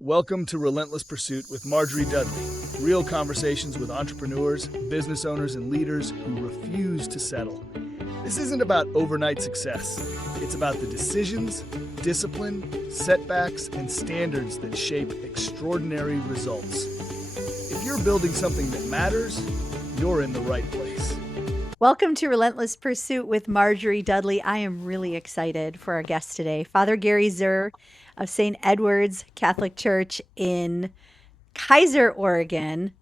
Welcome to Relentless Pursuit with Marjorie Dudley. Real conversations with entrepreneurs, business owners, and leaders who refuse to settle. This isn't about overnight success. It's about the decisions, discipline, setbacks, and standards that shape extraordinary results. If you're building something that matters, you're in the right place. Welcome to Relentless Pursuit with Marjorie Dudley. I am really excited for our guest today, Father Gary Zerr of St. Edward's Catholic Church in Keizer, Oregon.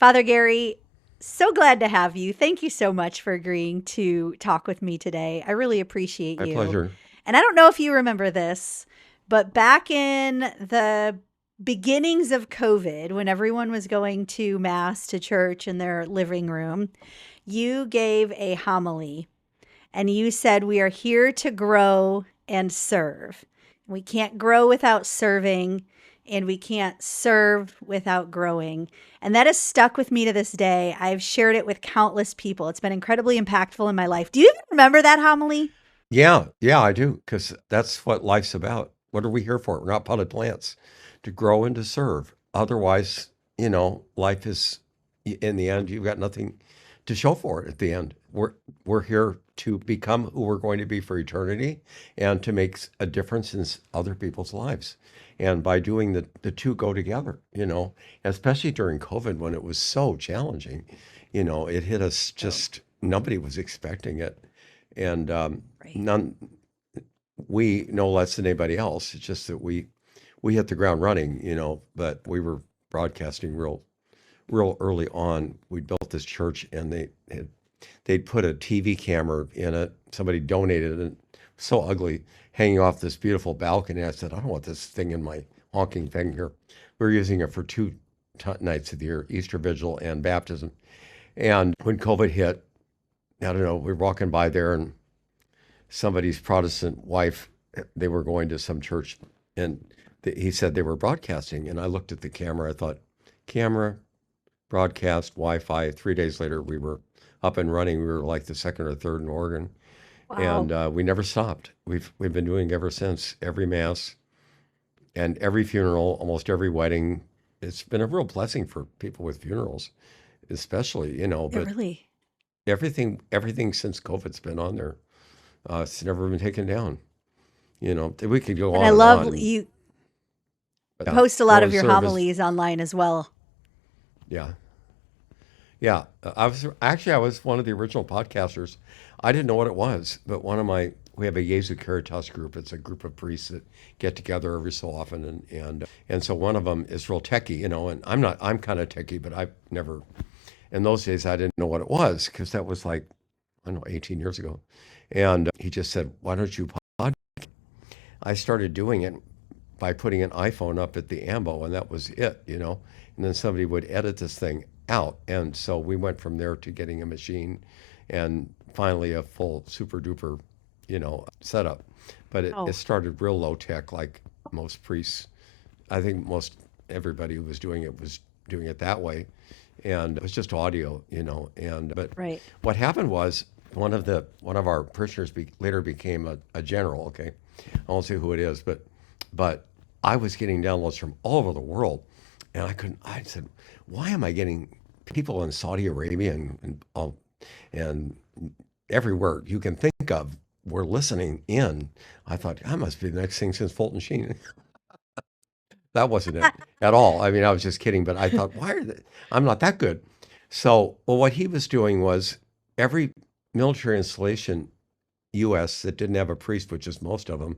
Father Gary, so glad to have you. Thank you so much for agreeing to talk with me today. I really appreciate you. My pleasure. And I don't know if you remember this, but back in the beginnings of COVID, when everyone was going to Mass, to church in their living room, you gave a homily and you said, "We are here to grow and serve. We can't grow without serving, and we can't serve without growing." And that has stuck with me to this day. I've shared it with countless people. It's been incredibly impactful in my life. Do you even remember that homily? Yeah, I do, because that's what life's about. What are we here for? We're not potted plants, to grow and to serve. Otherwise, life is, in the end, you've got nothing to show for it at the end. We're here to become who we're going to be for eternity and to make a difference in other people's lives. And by doing the two go together, especially during COVID when it was so challenging, it hit us just, nobody was expecting it. And Right. we no less than anybody else. It's just that we hit the ground running, but we were broadcasting real early on. We built this church and they'd put a TV camera in it. Somebody donated it. So ugly, hanging off this beautiful balcony. I said, I don't want this thing in my honking thing here. We were using it for two nights of the year, Easter Vigil and baptism. And when COVID hit, I don't know, we were walking by there and somebody's Protestant wife, they were going to some church and he said they were broadcasting. And I looked at the camera. I thought, camera, broadcast, Wi-Fi. 3 days later, we were up and running. We were like the second or third in Oregon, Wow. and we never stopped. We've been doing ever since. Every Mass and every funeral, almost every wedding. It's been a real blessing for people with funerals, especially, It But really, everything since COVID's been on there. It's never been taken down. We could go and on I and love on. you But yeah, post a lot grow of and your serve is, homilies online as well. yeah. Yeah, I was one of the original podcasters. I didn't know what it was, but we have a Jesu Caritas group. It's a group of priests that get together every so often, and so one of them is real techie, and I'm not. I'm kind of techie, but I've never. In those days, I didn't know what it was because that was like, I don't know, 18 years ago, and he just said, "Why don't you pod?" I started doing it by putting an iPhone up at the ambo, and that was it. And then somebody would edit this thing out, and so we went from there to getting a machine, and finally a full super duper, setup. But it Oh, started real low tech, like most priests. I think most everybody who was doing it that way, and it was just audio, And but right. what happened was one of our parishioners later became a general. Okay, I won't say who it is, but I was getting downloads from all over the world, and I couldn't. I said, why am I getting people in Saudi Arabia and everywhere you can think of were listening in? I thought I must be the next thing since Fulton Sheen. That wasn't it at all. I mean, I was just kidding, but I thought, why are they? I'm not that good. So, well, what he was doing was every military installation, U.S., that didn't have a priest, which is most of them,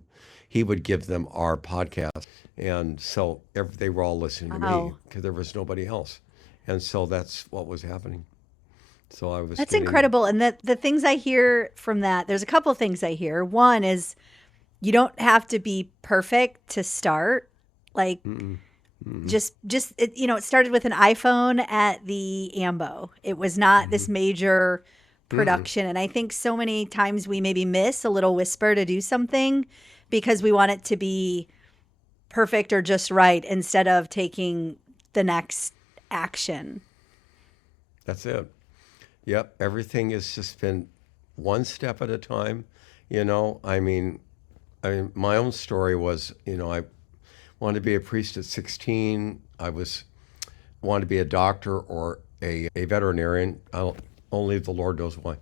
he would give them our podcast. And so they were all listening to me Wow. because there was nobody else. And so that's what was happening. So I was That's getting, incredible. And the things I hear from that, there's a couple things I hear. One is you don't have to be perfect to start. Like mm-mm, mm-mm, just it started with an iPhone at the Ambo. It was not mm-mm, this major mm-mm. production. And I think so many times we maybe miss a little whisper to do something because we want it to be perfect or just right instead of taking the next action. That's it. Yep. Everything has just been one step at a time. I mean, my own story was, wanted to be a priest at 16. Wanted to be a doctor or a veterinarian. Only the Lord knows why.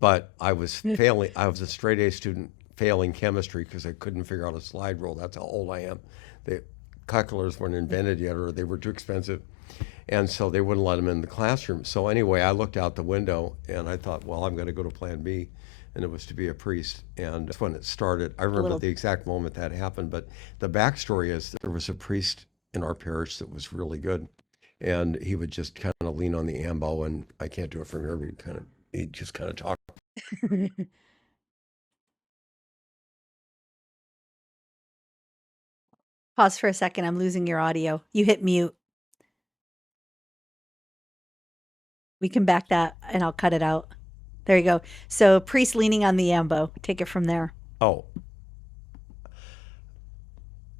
But I was failing. I was a straight A student failing chemistry because I couldn't figure out a slide rule. That's how old I am. The calculators weren't invented yet, or they were too expensive. And so they wouldn't let them in the classroom. So anyway, I looked out the window and I thought, well, I'm going to go to plan B. And it was to be a priest. And that's when it started. I remember the exact moment that happened. But the backstory is that there was a priest in our parish that was really good. And he would just kind of lean on the ambo, and I can't do it from here, but he'd just kind of talk. Pause for a second. I'm losing your audio. You hit mute. We can back that and I'll cut it out. There you go. So priest leaning on the ambo. Take it from there. Oh.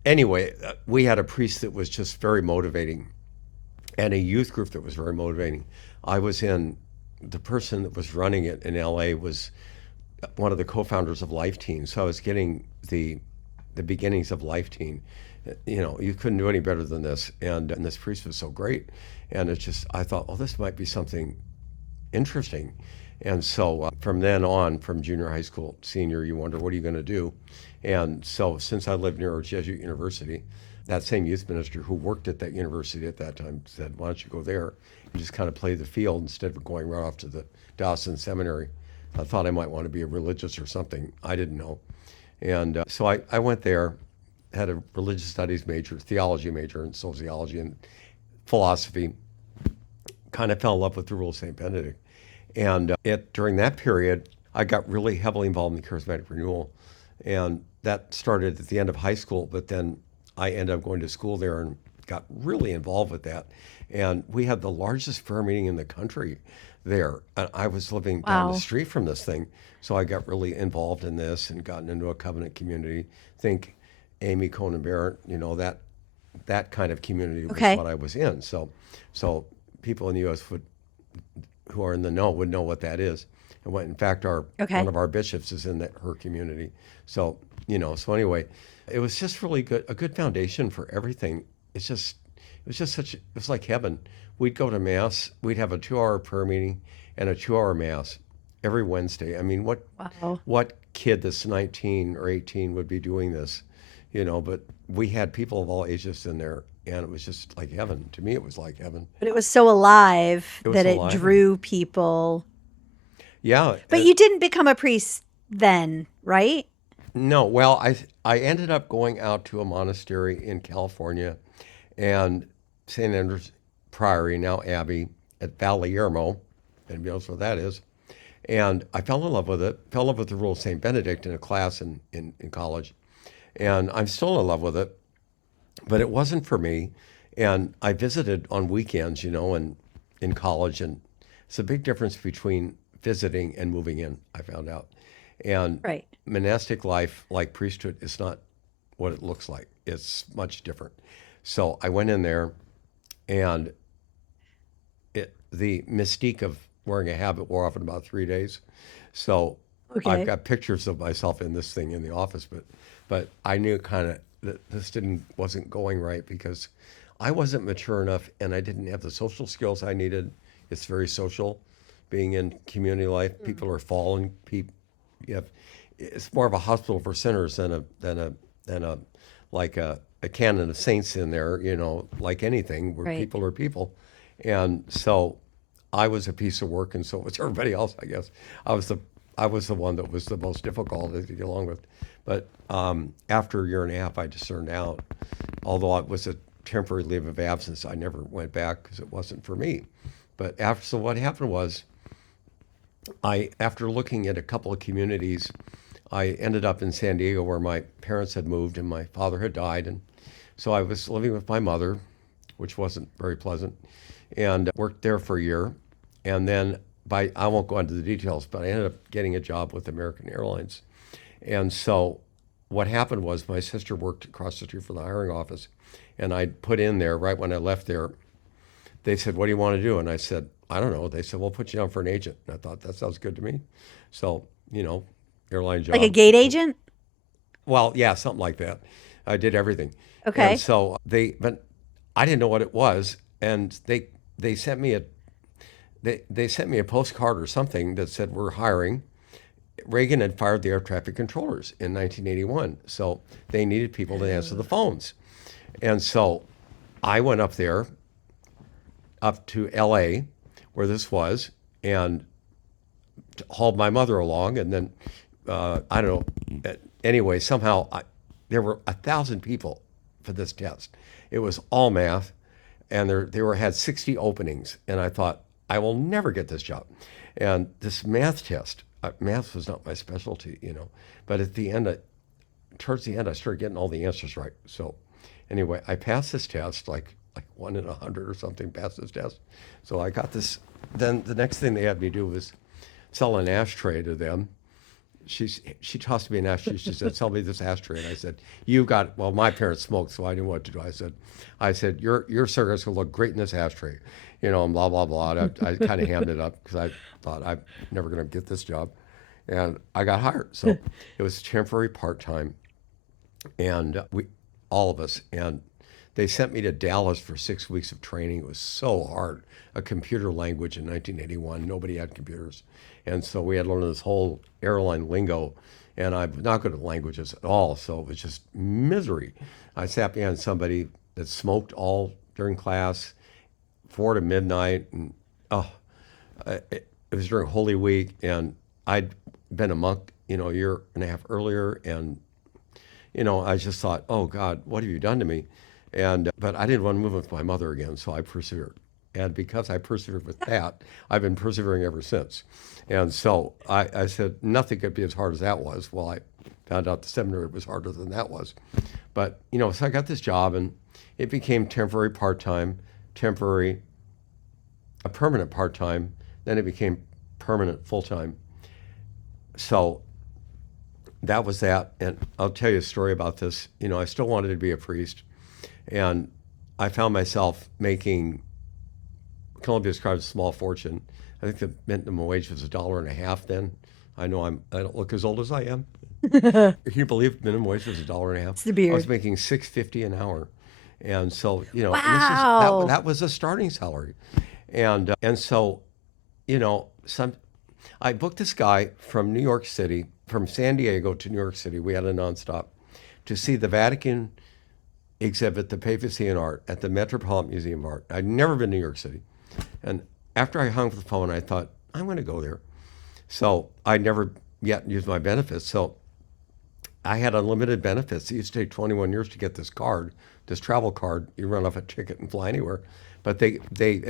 Anyway, we had a priest that was just very motivating and a youth group that was very motivating. The person that was running it in LA was one of the co-founders of Life Teen. So I was getting the beginnings of Life Teen. You couldn't do any better than this. And this priest was so great. And I thought, oh, this might be something interesting. And so from then on, from junior high school, senior, you wonder, what are you going to do? And so since I lived near a Jesuit university, that same youth minister who worked at that university at that time said, why don't you go there and just kind of play the field instead of going right off to the Dawson Seminary. I thought I might want to be a religious or something. I didn't know. And so I went there, had a religious studies major, theology major, and sociology and philosophy. Kind of fell in love with the rule of St. Benedict. And during that period, I got really heavily involved in the charismatic renewal. And that started at the end of high school, but then I ended up going to school there and got really involved with that. And we had the largest prayer meeting in the country there. And I was living down the street from this thing. So I got really involved in this and gotten into a covenant community. Think Amy Conan Barrett, that kind of community was what I was in. So people in the U.S. who are in the know would know what that is. And in fact, one of our bishops is in her community. So, so anyway, it was just really a good foundation for everything. It was like heaven. We'd go to Mass, we'd have a 2-hour prayer meeting and a 2-hour Mass every Wednesday. I mean, what kid that's 19 or 18 would be doing this? But we had people of all ages in there, and it was just like heaven. To me, it was like heaven. But it was so alive that it drew people. Yeah. But you didn't become a priest then, right? No. Well, I ended up going out to a monastery in California, and St. Andrew's Priory, now Abbey, at Vallejermo. Anybody knows what that is? And I fell in love with it. Fell in love with the rule of St. Benedict in a class in college. And I'm still in love with it, but it wasn't for me. And I visited on weekends, and in college, and it's a big difference between visiting and moving in, I found out. And monastic life, like priesthood, is not what it looks like. It's much different. So I went in there, and the mystique of wearing a habit wore off in about 3 days. So I've got pictures of myself in this thing in the office, but I knew kind of that this wasn't going right because I wasn't mature enough and I didn't have the social skills I needed. It's very social, being in community life. People are fallen. It's more of a hospital for sinners than a canon of saints in there. Like anything, where people are people, and so I was a piece of work, and so was everybody else. I guess I was the one that was the most difficult to get along with. But after a year and a half, I discerned out. Although it was a temporary leave of absence, I never went back because it wasn't for me. But so what happened was, after looking at a couple of communities, I ended up in San Diego where my parents had moved and my father had died. And so I was living with my mother, which wasn't very pleasant, and worked there for a year. And then I won't go into the details, but I ended up getting a job with American Airlines. And so what happened was my sister worked across the street from the hiring office, and I put in there right when I left there. They said, what do you want to do? And I said, I don't know. They said, we'll put you down for an agent. And I thought, that sounds good to me. So, airline job. Like a gate agent? Well, yeah, something like that. I did everything. Okay. And so but I didn't know what it was. And they sent me they sent me a postcard or something that said, we're hiring. Reagan had fired the air traffic controllers in 1981. So they needed people to answer the phones. And so I went up there, up to LA, where this was, and hauled my mother along. And then, I don't know, anyway, somehow there were 1,000 people for this test. It was all math, and had 60 openings. And I thought, I will never get this job. And this math test, math was not my specialty, but towards the end, I started getting all the answers right. So anyway, I passed this test, like 1 in 100 or something, passed this test. So I got this. Then the next thing they had me do was sell an ashtray to them. She tossed me an ashtray. She said, "Sell me this ashtray." And I said, well, my parents smoked, so I knew what to do. I said, your cigarettes will look great in this ashtray, and blah, blah, blah. And I kind of hammed it up because I thought I'm never going to get this job. And I got hired. So it was temporary part-time. And all of us, and they sent me to Dallas for 6 weeks of training. It was so hard. A computer language in 1981. Nobody had computers. And so we had to learn this whole airline lingo. And I'm not good at languages at all. So it was just misery. I sat behind somebody that smoked all during class, 4 to midnight. And it was during Holy Week. And I'd been a monk, a year and a half earlier. And I just thought, oh God, what have you done to me? But I didn't want to move with my mother again, so I persevered. And because I persevered with that, I've been persevering ever since. And so I said, nothing could be as hard as that was. Well, I found out the seminary was harder than that was. But, so I got this job, and it became temporary part-time, a permanent part-time, then it became permanent full-time. So that was that. And I'll tell you a story about this. I still wanted to be a priest. And I found myself making, can only be described as a small fortune. I think the minimum wage was $1.50 then. I know I don't look as old as I am. Can you believe minimum wage was $1.50? It's the beard. I was making $6.50 an hour. And so, Wow. that was a starting salary. And so, I booked this guy from New York City, from San Diego to New York City. We had a nonstop to see the Vatican exhibit, the Papacy and Art, at the Metropolitan Museum of Art. I'd never been to New York City. And after I hung up the phone, I thought, I'm going to go there. So I never yet used my benefits. So I had unlimited benefits. It used to take 21 years to get this card, this travel card. You run off a ticket and fly anywhere. But they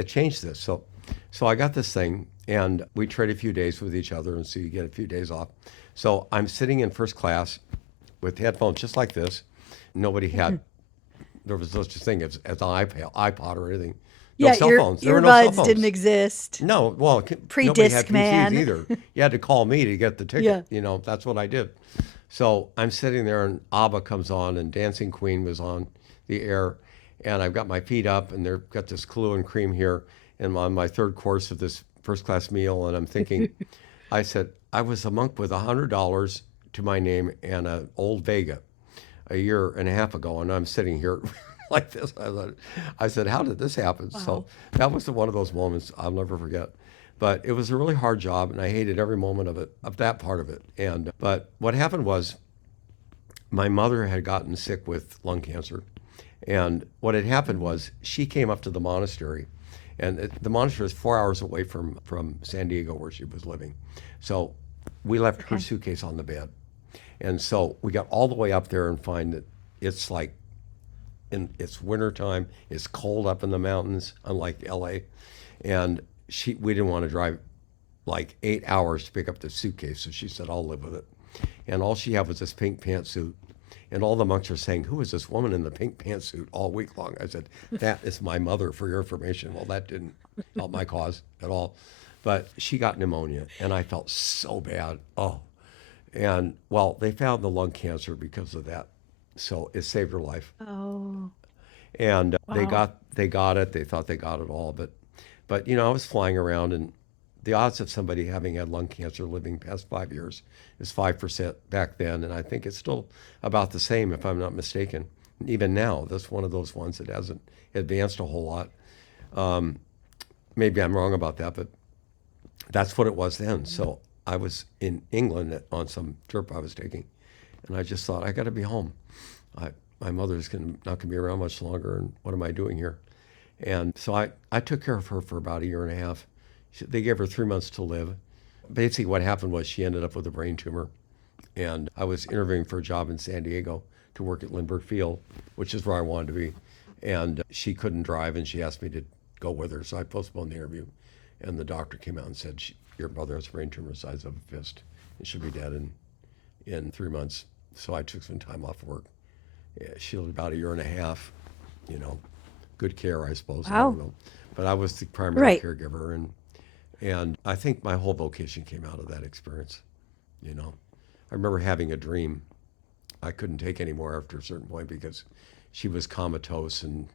changed this. So I got this thing, and we trade a few days with each other, and so you get a few days off. So I'm sitting in first class with headphones just like this. Nobody had, there was no such thing as an iPod or anything. No cell phones. There were no cell Earbuds phones. didn't exist. No, well, nobody had PCs either. You had to call me to get the ticket. Yeah. That's what I did. So I'm sitting there, and ABBA comes on, and Dancing Queen was on the air, and I've got my feet up, and they've got this Kahlua and cream here, and on my third course of this first class meal, and I'm thinking, I said, I was a monk with $100 to my name and an old Vega a year and a half ago, and I'm sitting here like this. I said, how did this happen? Wow. So that was one of those moments I'll never forget. But it was a really hard job, and I hated every moment of it, of that part of it. But what happened was, my mother had gotten sick with lung cancer, and what had happened was she came up to the monastery, and the monastery is 4 hours away from San Diego where she was living. So we left her suitcase on the bed. And so we got all the way up there and find that it's like, it's wintertime, it's cold up in the mountains, unlike LA. And we didn't want to drive like 8 hours to pick up the suitcase. So she said, I'll live with it. And all she had was this pink pantsuit. And all the monks are saying, who is this woman in the pink pantsuit all week long? I said, that is my mother, for your information. Well, that didn't help my cause at all. But she got pneumonia, and I felt so bad. Oh. And, well, they found the lung cancer because of that. So it saved her life. Oh. And Wow. they got it. They thought they got it all. But I was flying around, and the odds of somebody having had lung cancer living past 5 years is 5% back then, and I think it's still about the same if I'm not mistaken. Even now, that's one of those ones that hasn't advanced a whole lot. Maybe I'm wrong about that, but that's what it was then. So I was in England on some trip I was taking, and I just thought, I got to be home. My mother's not going to be around much longer, and what am I doing here? And so I took care of her for about a year and a half. They gave her 3 months to live. Basically what happened was she ended up with a brain tumor, and I was interviewing for a job in San Diego to work at Lindbergh Field, which is where I wanted to be. And she couldn't drive, and she asked me to go with her, so I postponed the interview. And the doctor came out and said, your mother has a brain tumor the size of a fist, and she'll be dead in 3 months. So I took some time off work. Yeah, she lived about a year and a half, good care, I suppose. Wow. I don't know. But I was the primary Right. caregiver, and I think my whole vocation came out of that experience. I remember having a dream. I couldn't take any more after a certain point because she was comatose, and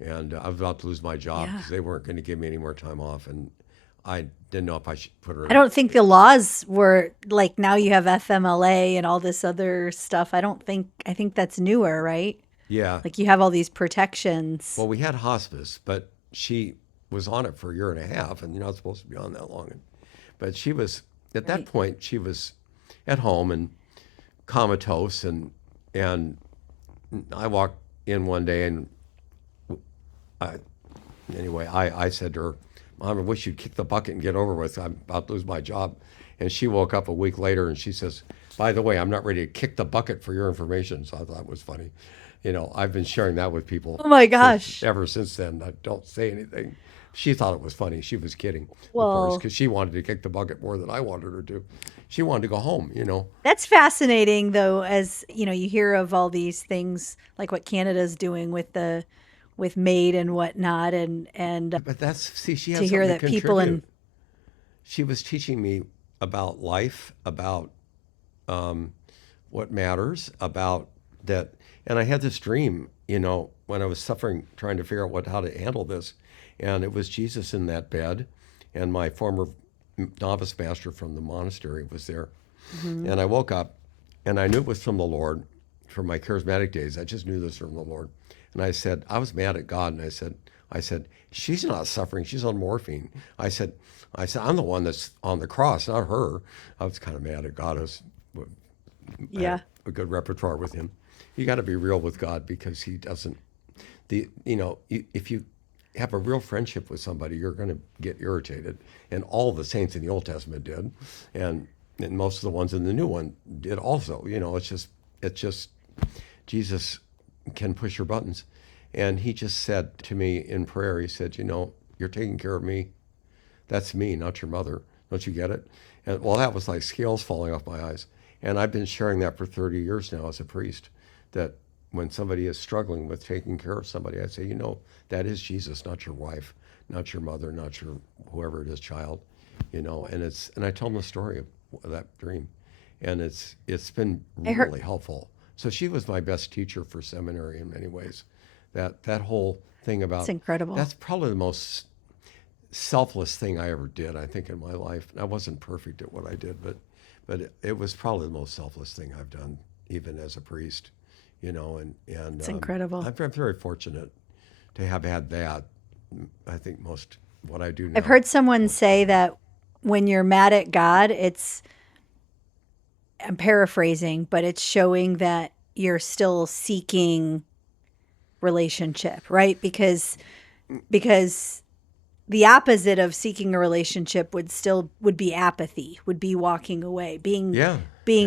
I was about to lose my job Yeah. because they weren't going to give me any more time off, and I didn't know if I should put her. I don't think the laws were like now you have FMLA and all this other stuff. I think that's newer, right? Yeah. Like you have all these protections. Well, we had hospice, but she was on it for a year and a half, and you're not supposed to be on that long. But she was, at that Right. point, she was at home and comatose, and I walked in one day, and I said to her, Mom, I wish you'd kick the bucket and get over with. I'm about to lose my job. And she woke up a week later and she says, by the way, I'm not ready to kick the bucket for your information. So I thought it was funny. I've been sharing that with people. Oh my gosh. Ever since then. I don't say anything. She thought it was funny. She was kidding, of Well- course, because she wanted to kick the bucket more than I wanted her to. She wanted to go home, That's fascinating though, as you hear of all these things like what Canada's doing with MAID and whatnot, and But she has to hear something that people in- contribute. She was teaching me about life, about what matters, about that. And I had this dream, when I was suffering, trying to figure out how to handle this. And it was Jesus in that bed, and my former novice master from the monastery was there. Mm-hmm. And I woke up, and I knew it was from the Lord. From my charismatic days, I just knew this from the Lord. And I said, I was mad at God, and I said, she's not suffering, she's on morphine. I said, I'm the one that's on the cross, not her. I was kind of mad at God. I had a good repertoire with him. You got to be real with God, because he doesn't. If you have a real friendship with somebody, you're going to get irritated, and all the saints in the Old Testament did, and most of the ones in the New One did also. It's just Jesus can push your buttons. And he just said to me in prayer, he said, you're taking care of me. That's me, not your mother. Don't you get it? And well, that was like scales falling off my eyes. And I've been sharing that for 30 years now as a priest, that when somebody is struggling with taking care of somebody, I say, that is Jesus, not your wife, not your mother, not your whoever it is, child, and I tell them the story of that dream, and it's been really helpful. So she was my best teacher for seminary in many ways. That whole thing about, It's incredible. That's probably the most selfless thing I ever did, I think, in my life. And I wasn't perfect at what I did, but it was probably the most selfless thing I've done, even as a priest, and It's incredible. I'm very fortunate to have had that. I think most what I do now. I've heard someone say that when you're mad at God, I'm paraphrasing, but it's showing that you're still seeking relationship, right? Because the opposite of seeking a relationship would be apathy, would be walking away, being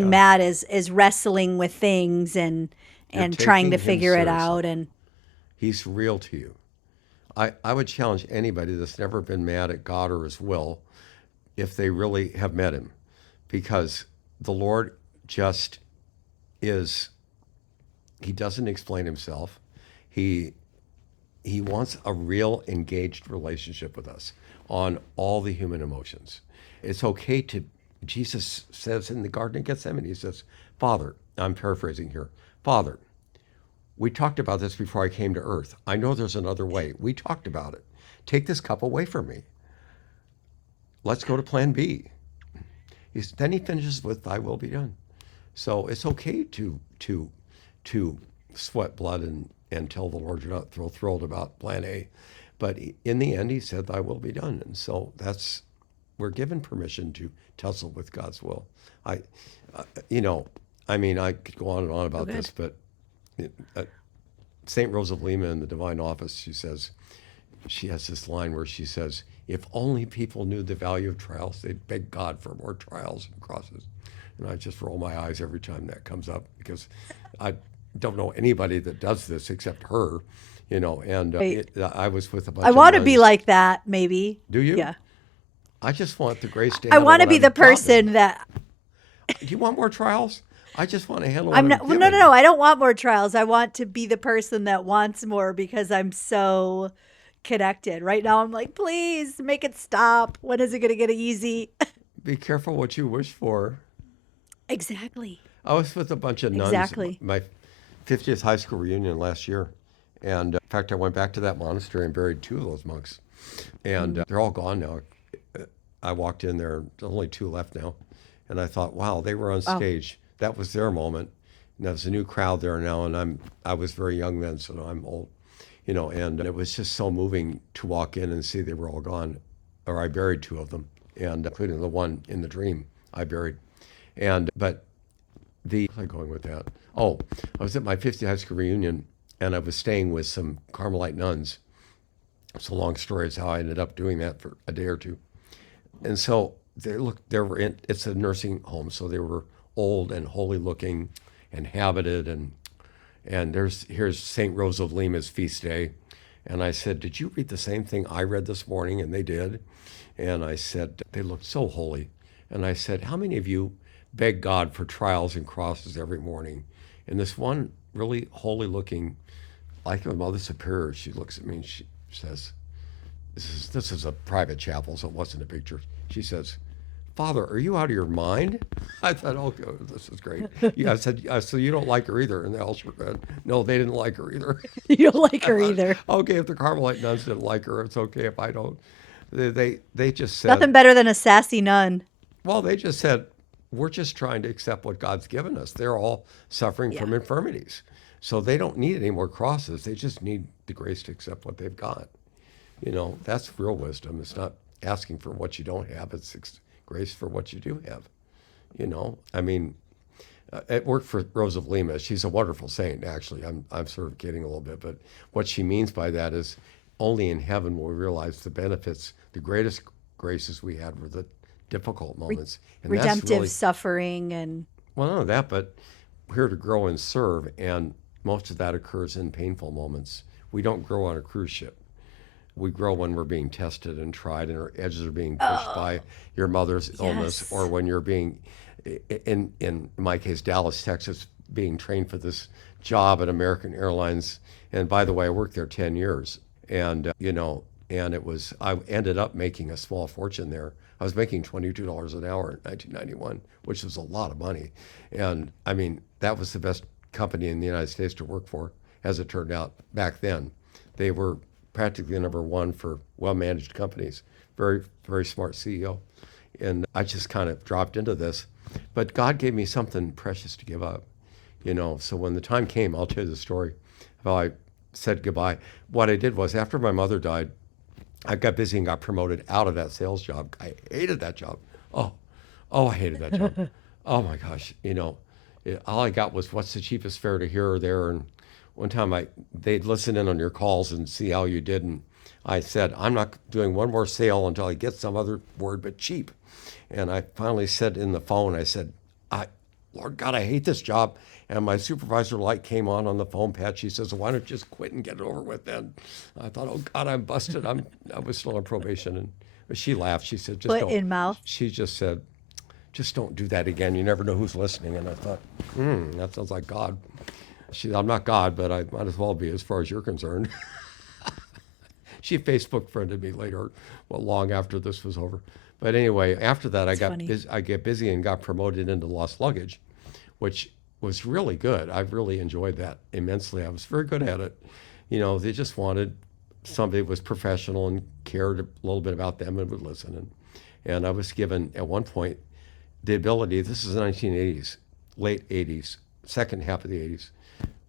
mad is wrestling with things and trying to taking him figure it seriously. out. And He's real to you. I would challenge anybody that's never been mad at God or his will, if they really have met him, because the Lord just is, he doesn't explain himself. He wants a real engaged relationship with us on all the human emotions. It's okay Jesus says in the Garden of Gethsemane, he says, Father, I'm paraphrasing here, Father, we talked about this before I came to earth. I know there's another way. We talked about it. Take this cup away from me. let's go to plan B. Then he finishes with thy will be done. So it's okay to sweat blood and tell the Lord you're not thrilled about plan A. But in the end, he said, thy will be done. And so we're given permission to tussle with God's will. I could go on and on about this, but St. Rose of Lima in the Divine Office, she has this line where she says, if only people knew the value of trials, they'd beg God for more trials and crosses. And I just roll my eyes every time that comes up, because I don't know anybody that does this except her, and I was with a bunch I of want to be nuns. like that, maybe. Do you? Yeah. I just want the grace to I handle want to what be I'm the gotten. person that Do you want more trials? I just want to handle I'm what not. I'm Well, given. no. I don't want more trials. I want to be the person that wants more because I'm so connected. Right now, I'm like, please make it stop. When is it going to get easy? Be careful what you wish for. Exactly. I was with a bunch of nuns Exactly. at my 50th high school reunion last year. And in fact, I went back to that monastery and buried 2 of those monks. And they're all gone now. I walked in there, there's only 2 left now. And I thought, wow, they were on stage. That was their moment. And there's a new crowd there now. And I was very young then, so I'm old, and it was just so moving to walk in and see they were all gone. Or I buried 2 of them, and including the one in the dream I buried. But where was I going with that? Oh, I was at my 50th high school reunion, and I was staying with some Carmelite nuns. It's a long story. It's how I ended up doing that for a day or 2. And so it's a nursing home, so they were old and holy looking and habited, and here's St. Rose of Lima's feast day. And I said, did you read the same thing I read this morning? And they did. And I said, they looked so holy. And I said, how many of you beg God for trials and crosses every morning? And this one really holy looking, like a Mother Superior, she looks at me and she says, this is a private chapel, so it wasn't a big church. She says, Father, are you out of your mind? I thought, oh, this is great. I said, so you don't like her either? And they all shook their head. No, they didn't like her either. You don't like her either. Okay, if the Carmelite nuns didn't like her, it's okay if I don't. They just said, Nothing better than a sassy nun. well, they just said, we're just trying to accept what God's given us. They're all suffering from infirmities. So they don't need any more crosses. They just need the grace to accept what they've got. That's real wisdom. It's not asking for what you don't have. It's grace for what you do have. It worked for Rose of Lima. She's a wonderful saint, actually. I'm sort of kidding a little bit, but what she means by that is only in heaven will we realize the benefits, the greatest graces we had were the difficult moments. And Redemptive that's really, suffering and well, none of that, but we're here to grow and serve, and most of that occurs in painful moments. We don't grow on a cruise ship. We grow when we're being tested and tried, and our edges are being pushed by your mother's illness, or when you're being, in my case, Dallas, Texas, being trained for this job at American Airlines. And by the way, I worked there 10 years, and I ended up making a small fortune there. I was making $22 an hour in 1991, which was a lot of money. And that was the best company in the United States to work for, as it turned out back then. They were practically number 1 for well-managed companies. Very, very smart CEO. And I just kind of dropped into this. But God gave me something precious to give up. So when the time came, I'll tell you the story of how I said goodbye. What I did was, after my mother died, I got busy and got promoted out of that sales job. I hated that job. Oh, I hated that job. Oh my gosh. All I got was, what's the cheapest fare to here or there? And one time they'd listen in on your calls and see how you did. And I said, I'm not doing one more sale until I get some other word but cheap. And I finally said in the phone, I said, Lord God, I hate this job. And my supervisor light came on the phone pad. She says, why don't you just quit and get it over with then? I thought, oh God, I'm busted. I was still on probation. And she laughed. She said, just foot don't. in mouth. She just said, just don't do that again. You never know who's listening. And I thought, that sounds like God. I'm not God, but I might as well be as far as you're concerned. She Facebook friended me later, long after this was over. But anyway, after that, I get busy and got promoted into lost luggage, which was really good. I really enjoyed that immensely. I was very good at it. They just wanted somebody that was professional and cared a little bit about them and would listen. And I was given at one point the ability, this is the 1980s, late 80s, second half of the 80s,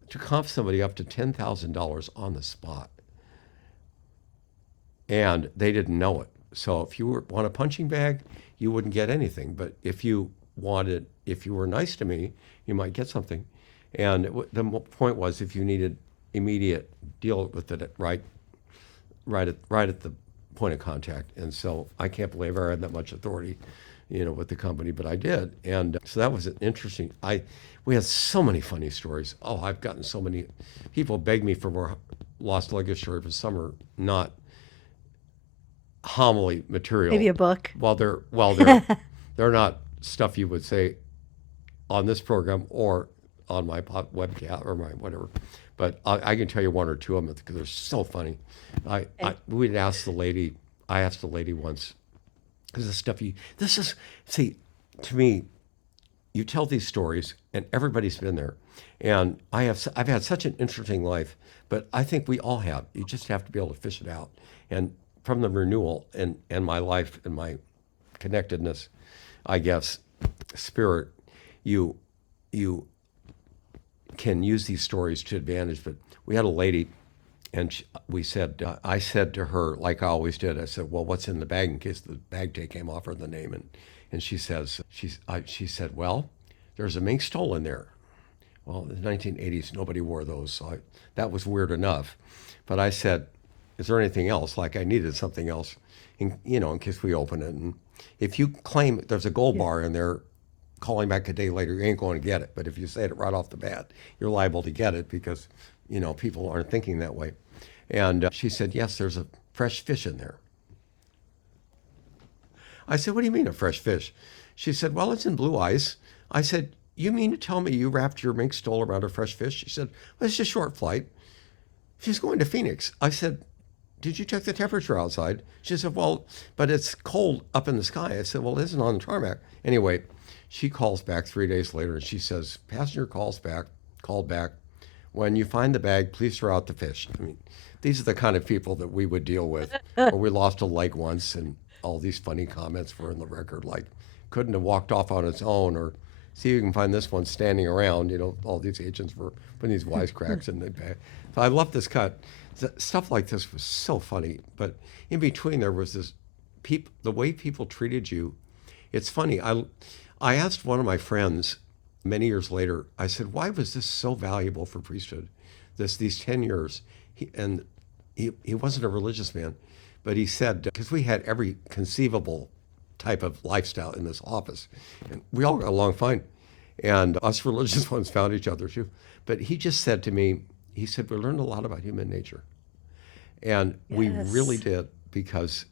to comp somebody up to $10,000 on the spot. And they didn't know it. So if you want a punching bag, you wouldn't get anything. But if you were nice to me, you might get something. And the point was, if you needed immediate deal with it right at the point of contact. And so I can't believe I had that much authority, with the company, but I did. And so that was an interesting. We had so many funny stories. Oh, I've gotten so many people beg me for more lost luggage stories, but some are not homily material. Maybe a book. They're not stuff you would say on this program or on my webcast or my whatever. But I can tell you one or two of them because they're so funny. I asked the lady once, because the stuff to me, you tell these stories and everybody's been there. And I've had such an interesting life, but I think we all have. You just have to be able to fish it out. And from the renewal and my life and my connectedness, I guess, spirit, you can use these stories to advantage. But we had a lady, and I said to her, like I always did, I said, well, what's in the bag in case the bag tag came off or the name? And she said, well, there's a mink stole in there. Well, in the 1980s, nobody wore those, so that was weird enough. But I said, is there anything else? Like I needed something else, in case we open it. And if you claim there's a gold bar in there, calling back a day later, you ain't going to get it. But if you say it right off the bat, you're liable to get it because, people aren't thinking that way. And she said, yes, there's a fresh fish in there. I said, what do you mean a fresh fish? She said, well, it's in blue ice. I said, you mean to tell me you wrapped your mink stole around a fresh fish? She said, well, it's just a short flight. She's going to Phoenix. I said, did you check the temperature outside? She said, well, but it's cold up in the sky. I said, well, it isn't on the tarmac. Anyway, she calls back 3 days later and she says, passenger called back. When you find the bag, please throw out the fish. I mean, these are the kind of people that we would deal with. Or we lost a leg once and all these funny comments were in the record, like couldn't have walked off on its own, or see if you can find this one standing around. All these agents were putting these wisecracks in the bag. So I love this cut. Stuff like this was so funny, but in between there was this the way people treated you. It's funny. I asked one of my friends many years later, I said, why was this so valuable for priesthood, these 10 years? He wasn't a religious man, but he said, because we had every conceivable type of lifestyle in this office, and we all got along fine, and us religious ones found each other too. But he just said to me, he said, we learned a lot about human nature. And we really did, because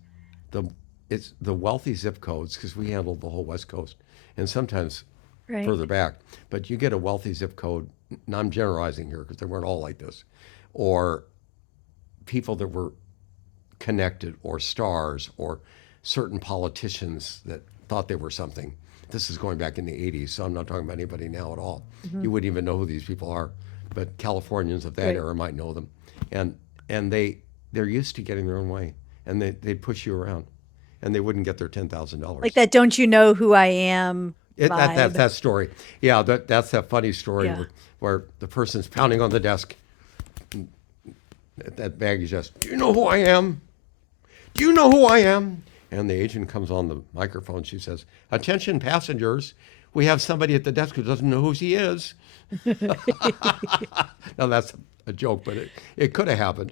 it's the wealthy zip codes, because we handled the whole West Coast, and sometimes further back. But you get a wealthy zip code, and I'm generalizing here because they weren't all like this, or people that were connected, or stars, or certain politicians that thought they were something. This is going back in the 80s, so I'm not talking about anybody now at all. Mm-hmm. You wouldn't even know who these people are, but Californians of that era might know them. And they're used to getting their own way, and they'd push you around, and they wouldn't get their $10,000. Like that "Don't you know who I am" vibe. That story. Yeah, that's that funny story where the person's pounding on the desk. That bag is just, do you know who I am? Do you know who I am? And the agent comes on the microphone. She says, attention passengers, we have somebody at the desk who doesn't know who she is. Now that's a joke, but it could have happened,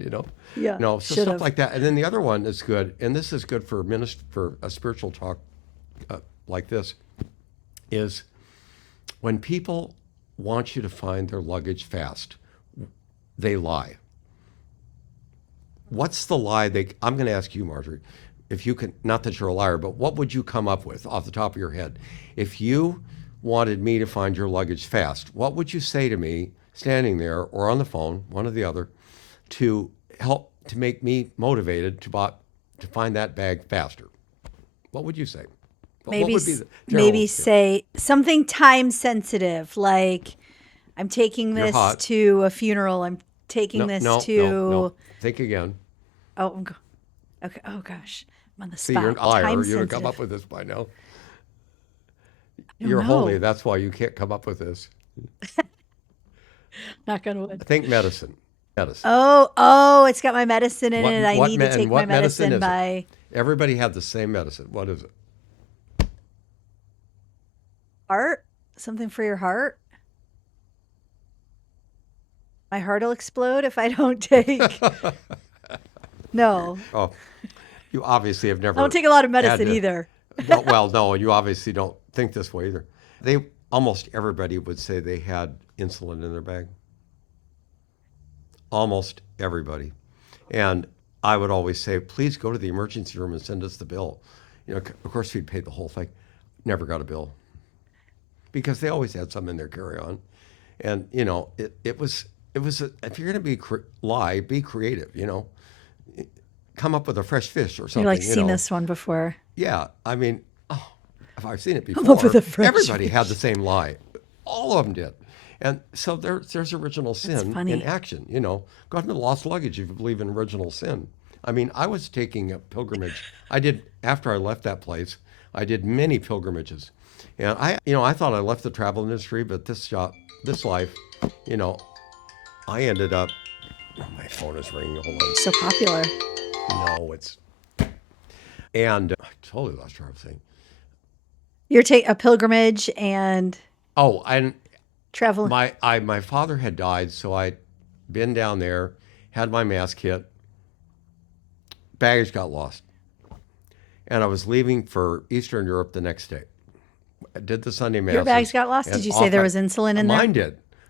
Yeah. So stuff like that. And then the other one is good, and this is good for a spiritual talk like this, is when people want you to find their luggage fast, they lie. What's the lie I'm going to ask you, Marjorie, if you can, not that you're a liar, but what would you come up with off the top of your head? If you wanted me to find your luggage fast, what would you say to me standing there or on the phone, one or the other, to help to make me motivated to find that bag faster? What would you say? What would be the maybe say something time sensitive, like I'm taking this to a funeral. I'm taking this to. No. Think again. Oh, okay. Oh gosh. on the See, you're a spot. liar. Time You would come sensitive. up with this by now. I don't You're holy. know. That's why you can't come up with this. Knock on wood. Think medicine. Medicine. Oh, it's got my medicine in it. I need to And take my what medicine medicine is it? by Everybody had the same medicine. What is it? heart. Something for your heart. My heart will explode if I don't take. No, Oh, you obviously have I never don't take a lot of had medicine to. either. No, well, no, you obviously don't think this way either. They almost everybody would say they had insulin in their bag. Almost everybody. And I would always say, please go to the emergency room and send us the bill. You know, of course, we'd pay the whole thing. Never got a bill because they always had some in their carry-on. And, you know, it was if you're going to lie, be creative, you know, come up with a fresh fish or something. You've like you seen know. this one before. Yeah. I mean, if I've seen it Come up before, with a fresh everybody had fish. the same lie. All of them did. And so there's original sin funny. in action, you know. Go to the lost luggage if you believe in original sin. I mean, I was taking a pilgrimage. After I left that place, I did many pilgrimages. And I thought I left the travel industry, but this life, you know, I ended up, my phone is ringing, hold on. So popular. No, and I totally lost what I was saying. You're taking a pilgrimage and Oh, and travel. my father had died, so I'd been down there, had my mass kit, baggage got lost. And I was leaving for Eastern Europe the next day. I did the Sunday Mass. Your bags got lost? Did you say there was insulin in there?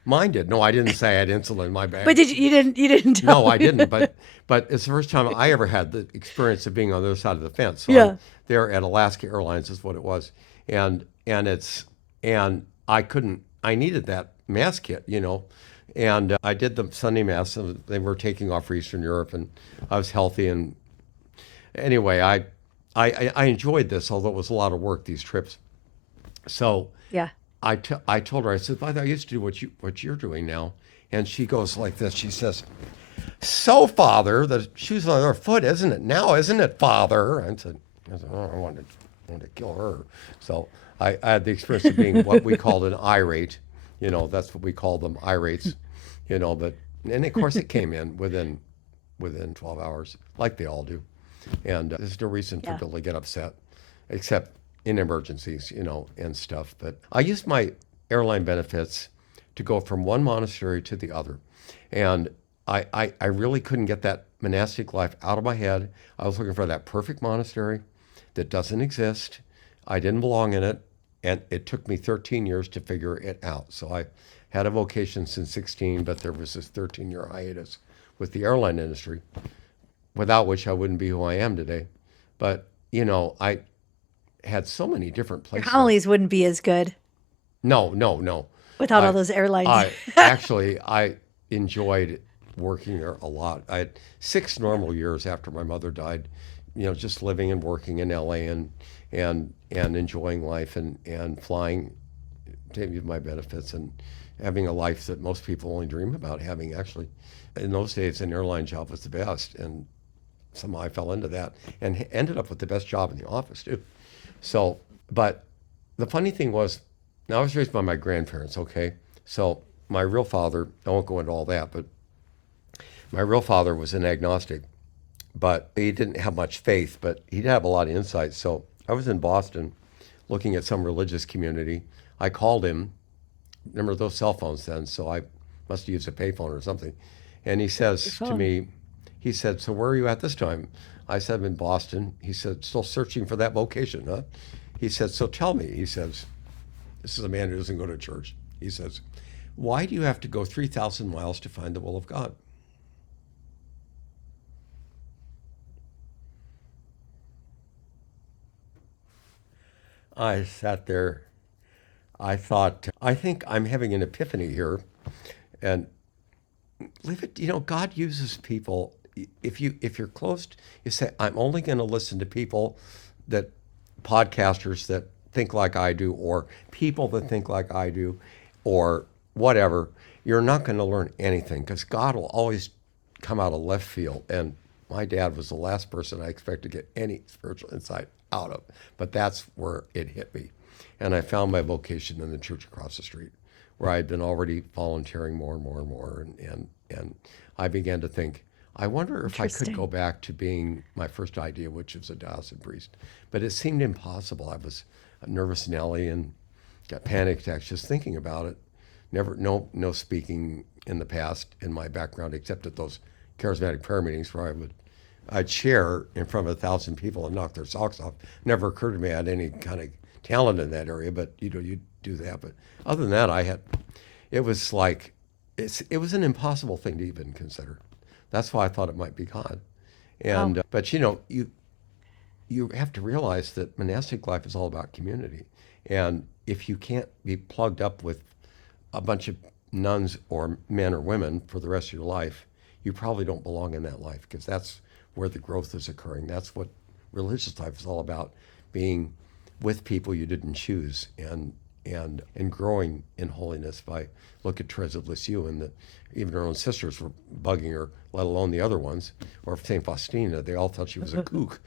Mine did. No, I didn't say I had insulin in my bag. But you didn't tell No, I me. didn't. But it's the first time I ever had the experience of being on the other side of the fence. So Yeah. I'm there at Alaska Airlines is what it was. And I needed that mass kit, you know. And I did the Sunday Mass, and they were taking off for Eastern Europe, and I was healthy. And anyway, I enjoyed this, although it was a lot of work, these trips. So Yeah. I told her, I said, I used to do what you're doing now. And she goes like this. She says, so, Father, the shoe's on her foot, isn't it now? Isn't it, Father? I said, oh, I wanted to kill her. So I had the experience of being what we called an irate. You know, that's what we call them, irates. You know, and of course it came in within 12 hours, like they all do. And there's no reason for people to get upset, except in emergencies, you know, and stuff. But I used my airline benefits to go from one monastery to the other. And I really couldn't get that monastic life out of my head. I was looking for that perfect monastery that doesn't exist. I didn't belong in it. And it took me 13 years to figure it out. So I had a vocation since 16, but there was this 13-year hiatus with the airline industry, without which I wouldn't be who I am today. But, you know, I had so many different Your places. homilies wouldn't be as good No. without all those airlines. I enjoyed working there a lot. I had 6 normal years after my mother died, you know, just living and working in LA and enjoying life and flying, taking my benefits and having a life that most people only dream about having, actually. In those days, an airline job was the best, and somehow I fell into that and ended up with the best job in the office, too. So, but the funny thing was, now I was raised by my grandparents, okay? So my real father, I won't go into all that, but my real father was an agnostic, but he didn't have much faith, but he'd have a lot of insight. So I was in Boston looking at some religious community. I called him, remember those cell phones then, so I must have used a payphone or something. And he says to me, he said, so where are you at this time? I said, I'm in Boston. He said, still searching for that vocation, huh? He said, so tell me, he says, this is a man who doesn't go to church. He says, why do you have to go 3,000 miles to find the will of God? I sat there. I thought, I think I'm having an epiphany here. And leave it, you know, God uses people. If you're close, you say, I'm only going to listen to people podcasters that think like I do, or people that think like I do, or whatever. You're not going to learn anything, because God will always come out of left field. And my dad was the last person I expected to get any spiritual insight out of. But that's where it hit me. And I found my vocation in the church across the street, where I'd been already volunteering more and more and more. And I began to think, I wonder if I could go back to being my first idea, which was a diocesan priest. But it seemed impossible. I was a nervous Nelly and got panic attacks just thinking about it. No speaking in the past in my background, except at those charismatic prayer meetings where I'd share in front of 1,000 people and knock their socks off. Never occurred to me I had any kind of talent in that area, but you do that. But other than that, it was an impossible thing to even consider. That's why I thought it might be God. And but you have to realize that monastic life is all about community. And if you can't be plugged up with a bunch of nuns or men or women for the rest of your life, you probably don't belong in that life, because that's where the growth is occurring. That's what religious life is all about, being with people you didn't choose and growing in holiness. By look at Therese of Lisieux, and even her own sisters were bugging her, let alone the other ones. Or St. Faustina, they all thought she was a kook.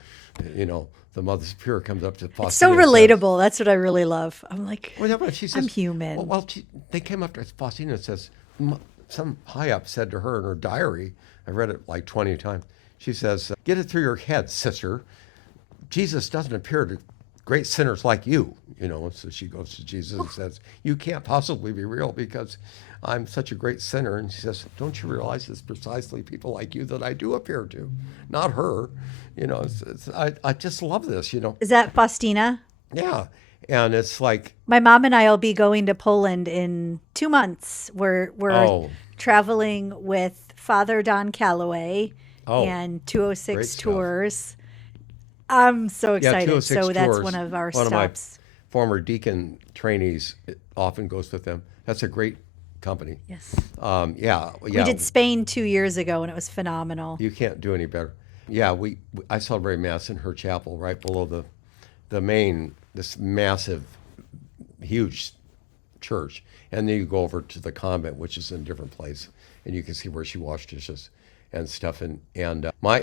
The Mother Superior comes up to Faustina. It's so relatable. That's what I really love. I'm like, but she says, I'm human. They came up to Faustina and says, some high up said to her in her diary, I read it like 20 times, she says, get it through your head, sister. Jesus doesn't appear to great sinners like you. So she goes to Jesus and says, you can't possibly be real because I'm such a great sinner. And she says, don't you realize it's precisely people like you that I do appear to, not her. I just love this, Is that Faustina? Yeah. And it's like, my mom and I will be going to Poland in 2 months. We're traveling with Father Don Calloway and 206 Tours. I'm so excited. Yeah, so that's Tours, one of our stops. One of my former deacon trainees often goes with them. That's a great company. Yes. Yeah. We did Spain 2 years ago, and it was phenomenal. You can't do any better. Yeah, I celebrate Mass in her chapel right below the main, this massive, huge church. And then you go over to the convent, which is in a different place, and you can see where she washed dishes and stuff. And my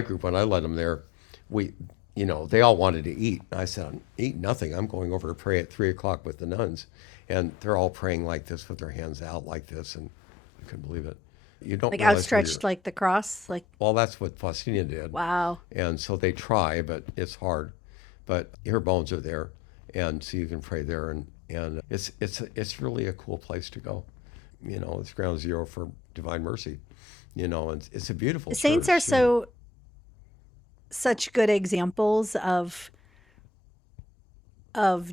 group, when I led them there, they all wanted to eat. I said, eat nothing. I'm going over to pray at 3:00 with the nuns. And they're all praying like this with their hands out like this. And I couldn't believe it. You don't like realize outstretched like the cross? Well, that's what Faustina did. Wow. And so they try, but it's hard. But her bones are there. And so you can pray there. And it's really a cool place to go. It's ground zero for Divine Mercy. And it's a beautiful church. Saints are such good examples of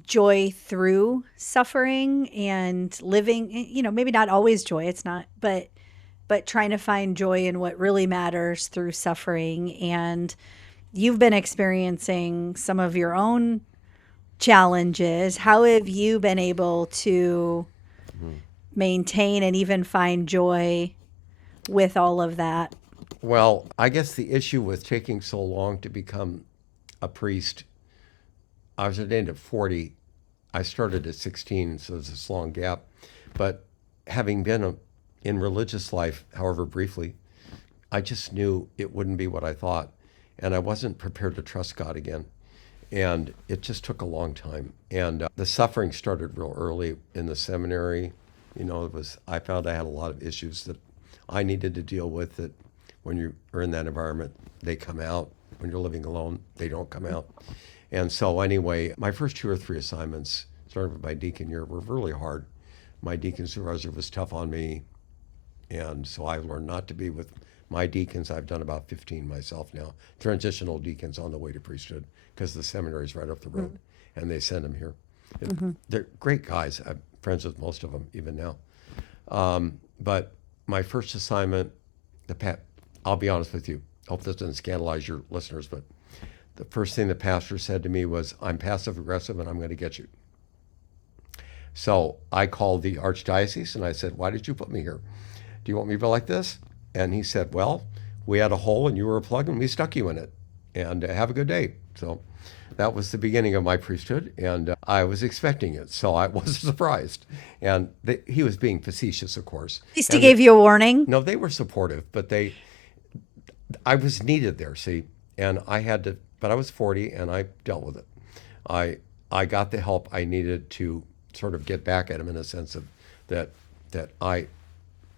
joy through suffering and living, maybe not always joy, it's not, but trying to find joy in what really matters through suffering. And you've been experiencing some of your own challenges. How have you been able to maintain and even find joy with all of that? Well, I guess the issue with taking so long to become a priest, I was ordained at 40. I started at 16, so there's this long gap. But having been in religious life, however briefly, I just knew it wouldn't be what I thought. And I wasn't prepared to trust God again. And it just took a long time. And the suffering started real early in the seminary. I found I had a lot of issues that I needed to deal with, that when you are in that environment, they come out. When you're living alone, they don't come out. And so anyway, my first 2 or 3 assignments, starting with my deacon year, were really hard. My deacon supervisor was tough on me. And so I learned not to be with my deacons. I've done about 15 myself now, transitional deacons on the way to priesthood, because the seminary is right up the road, and they send them here. They're great guys. I'm friends with most of them even now. But my first assignment, I'll be honest with you, I hope this doesn't scandalize your listeners, but the first thing the pastor said to me was, I'm passive aggressive and I'm going to get you. So I called the archdiocese and I said, why did you put me here? Do you want me to be like this? And he said, well, we had a hole and you were a plug and we stuck you in it. And have a good day. So that was the beginning of my priesthood, and I was expecting it, so I wasn't surprised. And he was being facetious, of course. At least he gave you a warning. No, they were supportive, but they I was needed there, see, and I had to, but I was 40 and I dealt with it. I got the help I needed to sort of get back at him in a sense of that I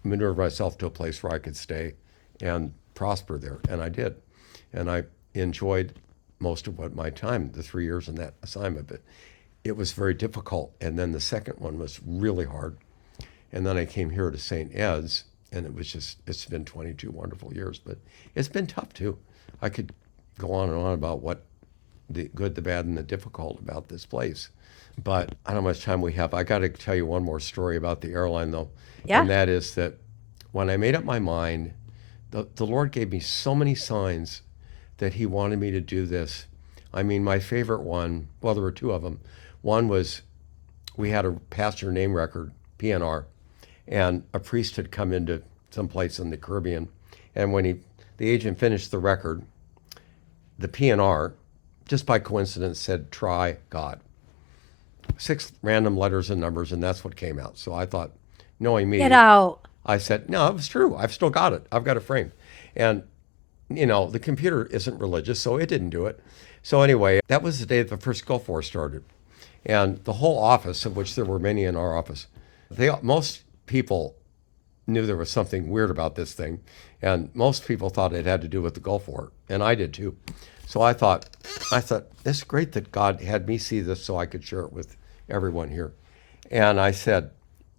maneuvered myself to a place where I could stay and prosper there, and I did, and I enjoyed most of what my time, the 3 years in that assignment, but it was very difficult. And then the second one was really hard, and then I came here to St. Ed's, and it's been 22 wonderful years, but it's been tough too. I could go on and on about what the good, the bad, and the difficult about this place. But I don't know how much time we have. I got to tell you one more story about the airline, though. Yeah. And that is that when I made up my mind, the Lord gave me so many signs that he wanted me to do this. I mean, my favorite one, well, there were two of them. One was we had a passenger name record, PNR, and a priest had come into some place in the Caribbean. And when the agent finished the record, the PNR, just by coincidence, said, "Try God." 6 random letters and numbers, and that's what came out. So I thought, knowing me, Get out. I said, no, it was true. I've still got it. I've got it framed. And, the computer isn't religious, so it didn't do it. So anyway, that was the day the first Gulf War started. And the whole office, of which there were many in our office, most people knew there was something weird about this thing. And most people thought it had to do with the Gulf War. And I did too. So I thought, it's great that God had me see this so I could share it with everyone here. And I said,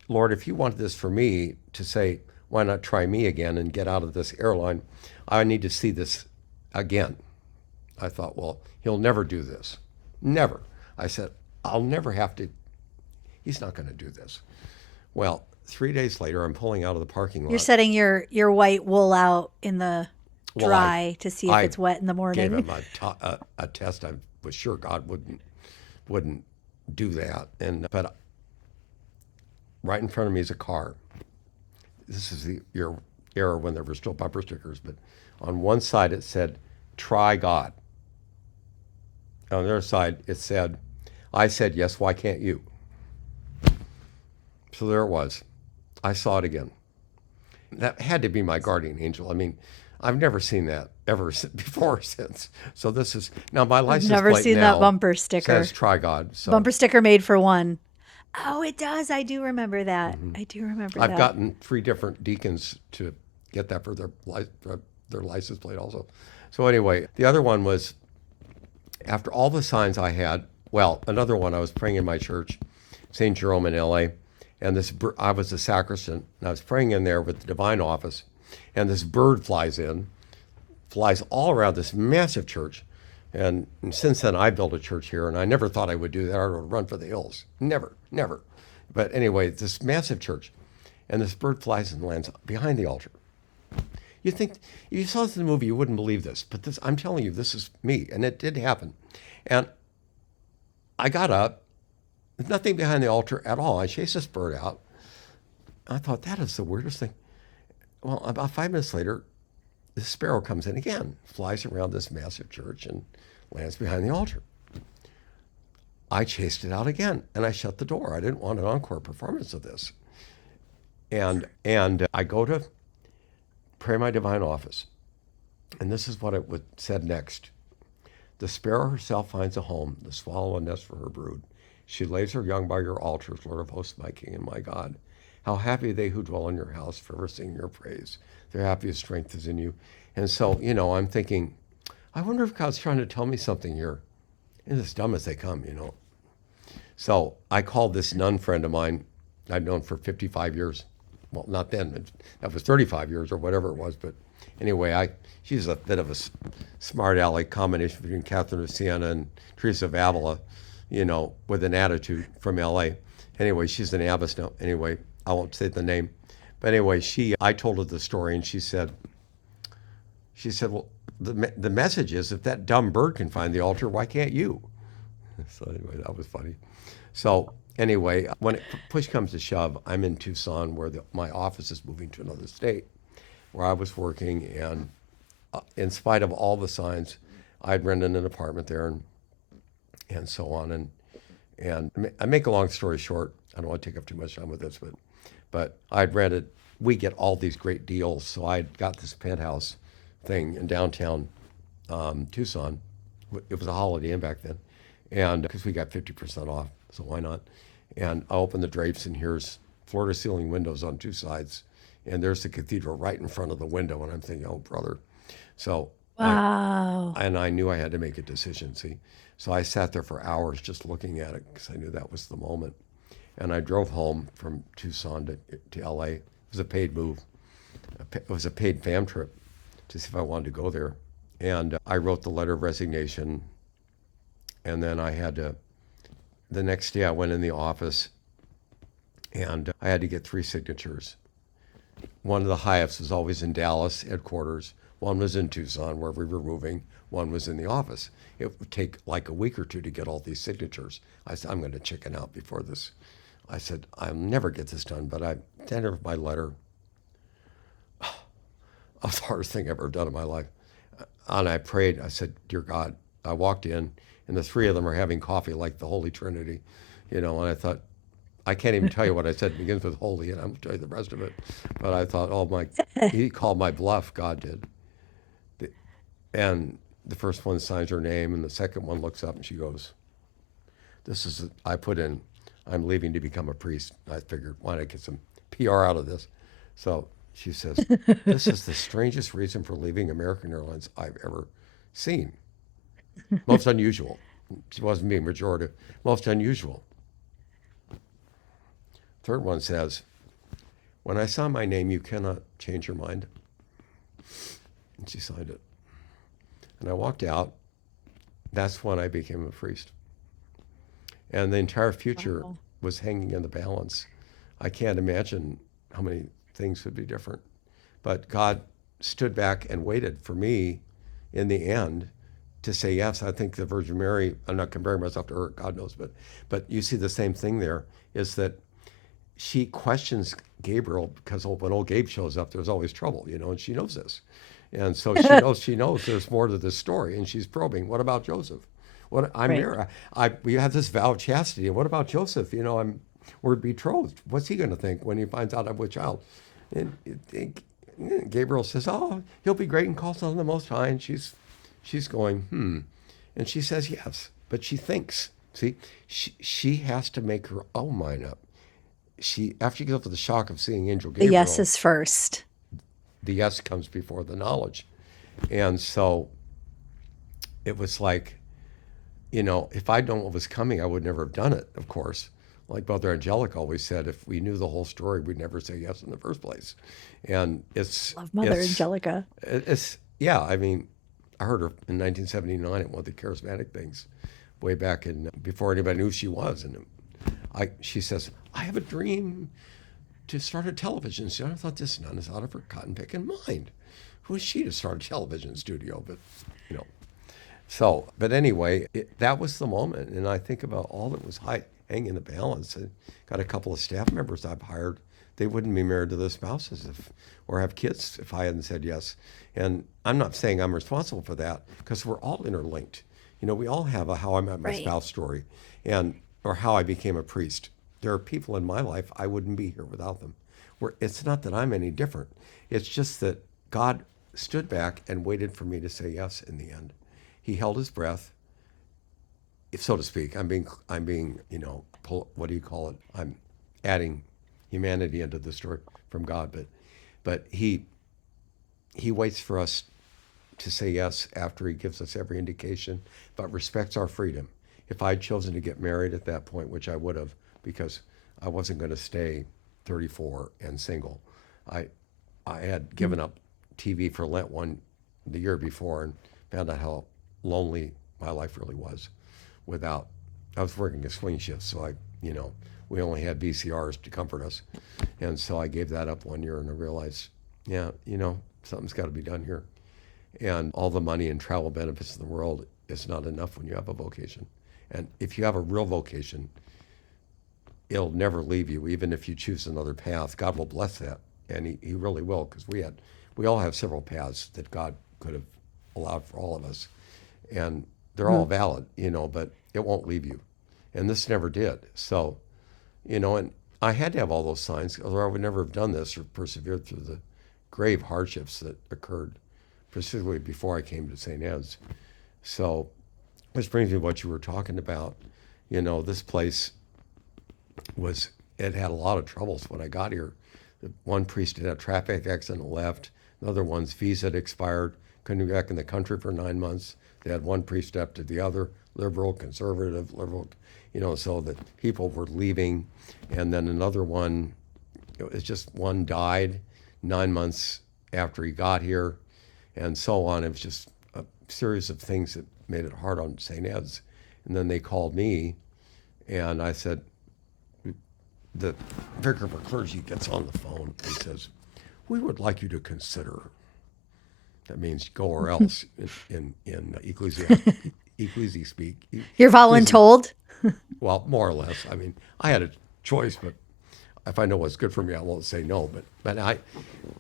Lord, if you want this for me to say, why not try me again and get out of this airline? I need to see this again. I thought, well, he'll never do this. Never. I said, I'll never have to. He's not going to do this. Well, 3 days later, I'm pulling out of the parking lot. You're setting your white wool out in the dry to see if it's wet in the morning. Gave him a test. I was sure God wouldn't do that. But right in front of me is a car. This is your era when there were still bumper stickers, but on one side it said, "Try God." On the other side it said, "I said yes, why can't you?" So there it was. I saw it again. That had to be my guardian angel. I mean, I've never seen that ever before or since. So this is now my license plate. I've never seen that bumper sticker. Says "Try God." So. Bumper sticker made for one. Oh, it does. I do remember that. Mm-hmm. I do remember that. I've gotten 3 different deacons to get that for their license plate also. So anyway, the other one was after all the signs I had. Well, another one, I was praying in my church, St. Jerome in L.A., and I was the sacristan, and I was praying in there with the divine office, and this bird flies all around this massive church. And since then, I built a church here, and I never thought I would do that. I would run for the hills. Never. But anyway, this massive church, and this bird flies and lands behind the altar. You think, if you saw this in the movie, you wouldn't believe this, but I'm telling you, this is me, and it did happen. And I got up, there's nothing behind the altar at all. I chased this bird out. I thought, that is the weirdest thing. Well, about 5 minutes later, the sparrow comes in again, flies around this massive church and lands behind the altar. I chased it out again, and I shut the door. I didn't want an encore performance of this. And I go to pray my divine office, and this is what it said next. The sparrow herself finds a home, the swallow a nest for her brood. She lays her young by your altars, Lord of hosts, my King and my God. How happy they who dwell in your house, forever sing your praise. Their happiest strength is in you. And so, I'm thinking, I wonder if God's trying to tell me something here. And as dumb as they come, So I called this nun friend of mine I'd known for 55 years. Well, not then. That was 35 years or whatever it was. But anyway, she's a bit of a smart aleck combination between Catherine of Siena and Teresa of Avila, with an attitude from L.A. Anyway, she's an abbess now. Anyway, I won't say the name. But anyway, I told her the story, and she said, well, the message is, if that dumb bird can find the altar, why can't you? So anyway, that was funny. So anyway, when push comes to shove, I'm in Tucson, where my office is moving to another state, where I was working, and in spite of all the signs, I'd rented an apartment there, and so on. And I make a long story short. I don't want to take up too much time with this, but I'd rented. We get all these great deals, so I got this penthouse thing in downtown Tucson. It was a Holiday Inn back then, and because we got 50% off, so why not? And I open the drapes, and here's floor-to-ceiling windows on two sides, and there's the cathedral right in front of the window, and I'm thinking, oh, brother. So Wow. I knew I had to make a decision, see? So I sat there for hours just looking at it because I knew that was the moment. And I drove home from Tucson to LA. It was a paid move. It was a paid fam trip to see if I wanted to go there. And I wrote the letter of resignation. And then the next day I went in the office and I had to get 3 signatures. One of the highest was always in Dallas headquarters. One was in Tucson where we were moving. One was in the office. It would take like a week or two to get all these signatures. I said, I'm going to chicken out before this. I said, I'll never get this done, but I tendered my letter. That was the hardest thing I've ever done in my life. And I prayed. I said, dear God, I walked in, and the 3 of them are having coffee like the Holy Trinity, and I thought, I can't even tell you what I said. It begins with holy, and I won't tell you the rest of it. But I thought, oh my, he called my bluff, God did. And the first one signs her name, and the second one looks up and she goes, I put in, I'm leaving to become a priest. I figured, why not get some PR out of this? So she says, this is the strangest reason for leaving American Airlines I've ever seen. Most unusual. She wasn't being pejorative. Most unusual. Third one says, when I saw my name, you cannot change your mind. And she signed it. And I walked out. That's when I became a priest. And the entire future was hanging in the balance. I can't imagine how many things would be different. But God stood back and waited for me in the end to say yes. I think the Virgin Mary, I'm not comparing myself to her, God knows, but you see the same thing there, is that she questions Gabriel because when old Gabe shows up, there's always trouble, and she knows this. And so she knows there's more to this story, and she's probing. What about Joseph? I'm there. We have this vow of chastity. And what about Joseph? We're betrothed. What's he going to think when he finds out I'm with child? And Gabriel says, "Oh, he'll be great and calls on the Most High." And she's going, and she says yes, but she thinks. See, she has to make her own mind up. After she goes over the shock of seeing Angel Gabriel, The yes is first. The yes comes before the knowledge. And so it was like, if I'd known what was coming, I would never have done it, of course. Like Mother Angelica always said, if we knew the whole story, we'd never say yes in the first place. And Love Mother Angelica. Yeah, I mean, I heard her in 1979 at one of the charismatic things, way back before anybody knew who she was. And she says, I have a dream to start a television studio. I thought, this nun is out of her cotton picking mind. Who is she to start a television studio? But, So, but anyway, that was the moment. And I think about all that was hanging in the balance. I got a couple of staff members I've hired. They wouldn't be married to their spouses or have kids if I hadn't said yes. And I'm not saying I'm responsible for that because we're all interlinked. We all have a how I met my spouse story or how I became a priest. There are people in my life, I wouldn't be here without them. It's not that I'm any different. It's just that God stood back and waited for me to say yes in the end. He held his breath, if so to speak. I'm being, what do you call it? I'm adding humanity into the story from God, but he waits for us to say yes after he gives us every indication, but respects our freedom. If I'd chosen to get married at that point, which I would have, because I wasn't going to stay 34 and single. I had given up TV for Lent the year before and found out how lonely my life really was I was working a swing shift, so we only had VCRs to comfort us. And so I gave that up one year and I realized, something's got to be done here. And all the money and travel benefits in the world is not enough when you have a vocation. And if you have a real vocation, it'll never leave you, even if you choose another path. God will bless that, and he really will, because we all have several paths that God could have allowed for all of us, and they're all valid, but it won't leave you, and this never did. So, and I had to have all those signs, or I would never have done this or persevered through the grave hardships that occurred. specifically before I came to St. Ed's. So, which brings me to what you were talking about. This place it had a lot of troubles when I got here. One priest had a traffic accident and left. Another one's visa had expired, couldn't be back in the country for 9 months. They had one priest after the other, liberal, conservative, liberal, so that people were leaving. And then another one, it's just one died 9 months after he got here, and so on. It was just a series of things that made it hard on St. Ed's. And then they called me, and I said, the vicar of our clergy gets on the phone and says, "We would like you to consider." That means go or else in ecclesi speak. You're voluntold? Well, more or less. I mean, I had a choice, but if I know what's good for me, I won't say no. But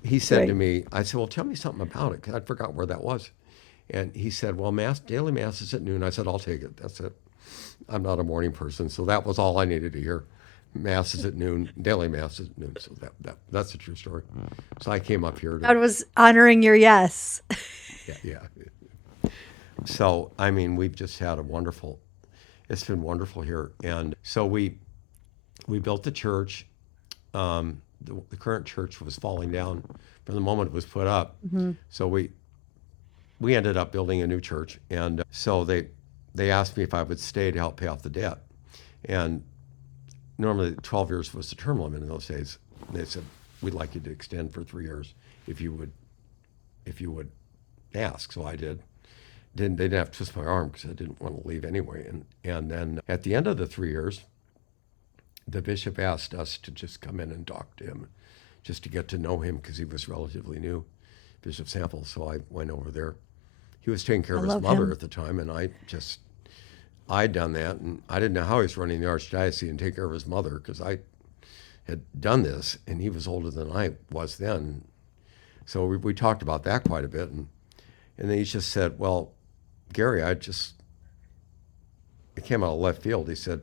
he said to me, I said, "Well, tell me something about it," because I'd forgotten where that was. And he said, "Well, daily mass is at noon." I said, "I'll take it. That's it. I'm not a morning person." So that was all I needed to hear. Mass is at noon, daily mass is at noon. So that's a true story. So I came up here. God was honoring your yes. Yeah. So, I mean, we've just had it's been wonderful here. And so we built the church. The current church was falling down from the moment it was put up. Mm-hmm. So we ended up building a new church. And so they asked me if I would stay to help pay off the debt. And normally 12 years was the term limit in those days. They said, "We'd like you to extend for 3 years if you would ask." So I did. They didn't have to twist my arm because I didn't want to leave anyway. And then at the end of the 3 years, the bishop asked us to just come in and talk to him, just to get to know him because he was relatively new, Bishop Sample. So I went over there. He was taking care of his mother at the time, and I'd done that, and I didn't know how he was running the archdiocese and take care of his mother because I had done this, and he was older than I was then. So we talked about that quite a bit, and then he just said, "Well, Gary, it came out of left field." He said,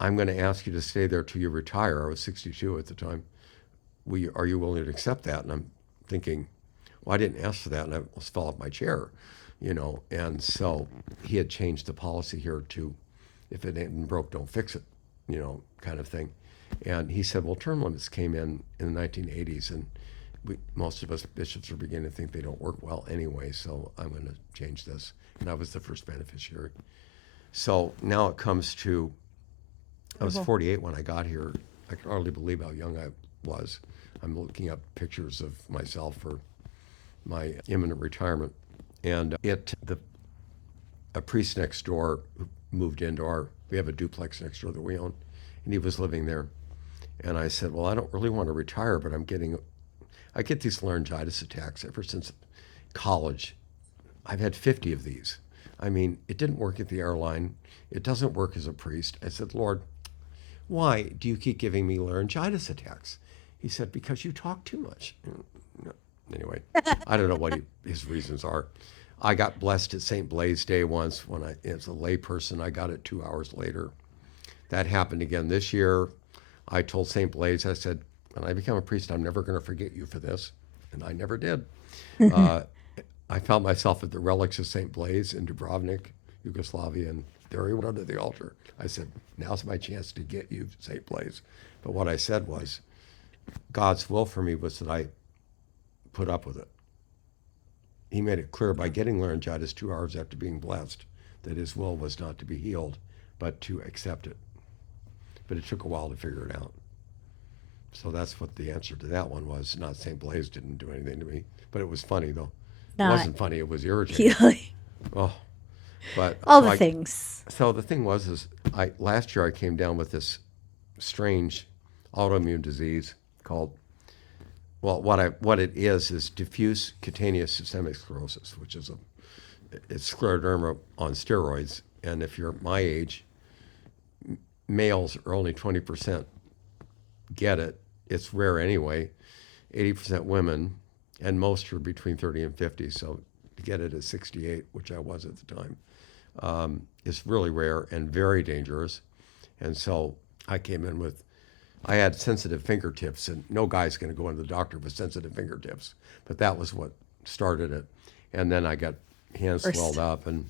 "I'm going to ask you to stay there till you retire." I was 62 at the time. Are you willing to accept that? And I'm thinking, well, I didn't ask for that, and I almost fell off my chair. And so he had changed the policy here to, if it ain't broke, don't fix it, kind of thing. And he said, well, term limits came in the 1980s, and most of us bishops are beginning to think they don't work well anyway, so I'm going to change this. And I was the first beneficiary. So now it comes to, I was 48 when I got here. I can hardly believe how young I was. I'm looking up pictures of myself for my imminent retirement. And a priest next door who moved into we have a duplex next door that we own, and he was living there. And I said, well, I don't really want to retire, but I get these laryngitis attacks ever since college. I've had 50 of these. I mean, it didn't work at the airline. It doesn't work as a priest. I said, Lord, why do you keep giving me laryngitis attacks? He said, because you talk too much. Anyway, I don't know what his reasons are. I got blessed at St. Blaise Day once as a lay person. I got it 2 hours later. That happened again this year. I told St. Blaise, I said, when I become a priest, I'm never going to forget you for this. And I never did. I found myself at the relics of St. Blaise in Dubrovnik, Yugoslavia, and there he went under the altar. I said, now's my chance to get you, St. Blaise. But what I said was, God's will for me was that I put up with it. He made it clear by getting laryngitis 2 hours after being blessed that his will was not to be healed, but to accept it. But it took a while to figure it out. So that's what the answer to that one was. Not St. Blaise didn't do anything to me, but it was funny though. It wasn't funny, it was irritating. Oh, but all the things. So the thing was, last year I came down with this strange autoimmune disease called, well, what it is diffuse cutaneous systemic sclerosis, which is it's scleroderma on steroids. And if you're my age, males are only 20% get it. It's rare anyway. 80% women, and most are between 30 and 50. So to get it at 68, which I was at the time, is really rare and very dangerous. And so I came in I had sensitive fingertips, and no guy's going to go into the doctor with sensitive fingertips. But that was what started it. And then I got hands First. swelled up. And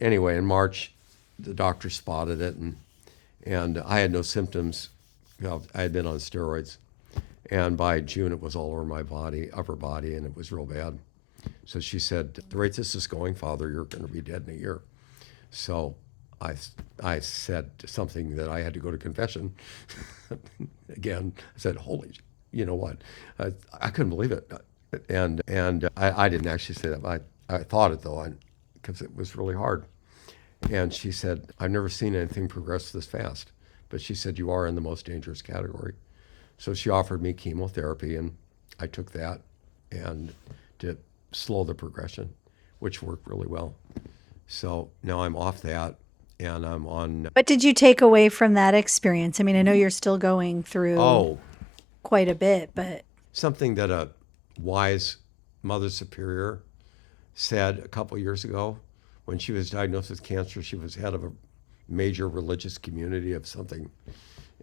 anyway, in March, the doctor spotted it, and I had no symptoms. I had been on steroids. And by June, it was all over my body, upper body, and it was real bad. So she said, the rate this is going, Father, you're going to be dead in a year. So I said something that I had to go to confession. Again, I said, holy, you know what? I couldn't believe it. And I didn't actually say that, but I thought it, though, because it was really hard. And she said, I've never seen anything progress this fast. But she said, you are in the most dangerous category. So she offered me chemotherapy, and I took that and to slow the progression, which worked really well. So now I'm off that, and I'm on. What did you take away from that experience? I mean, I know you're still going through quite a bit, but something that a wise Mother Superior said a couple years ago when she was diagnosed with cancer. She was head of a major religious community of something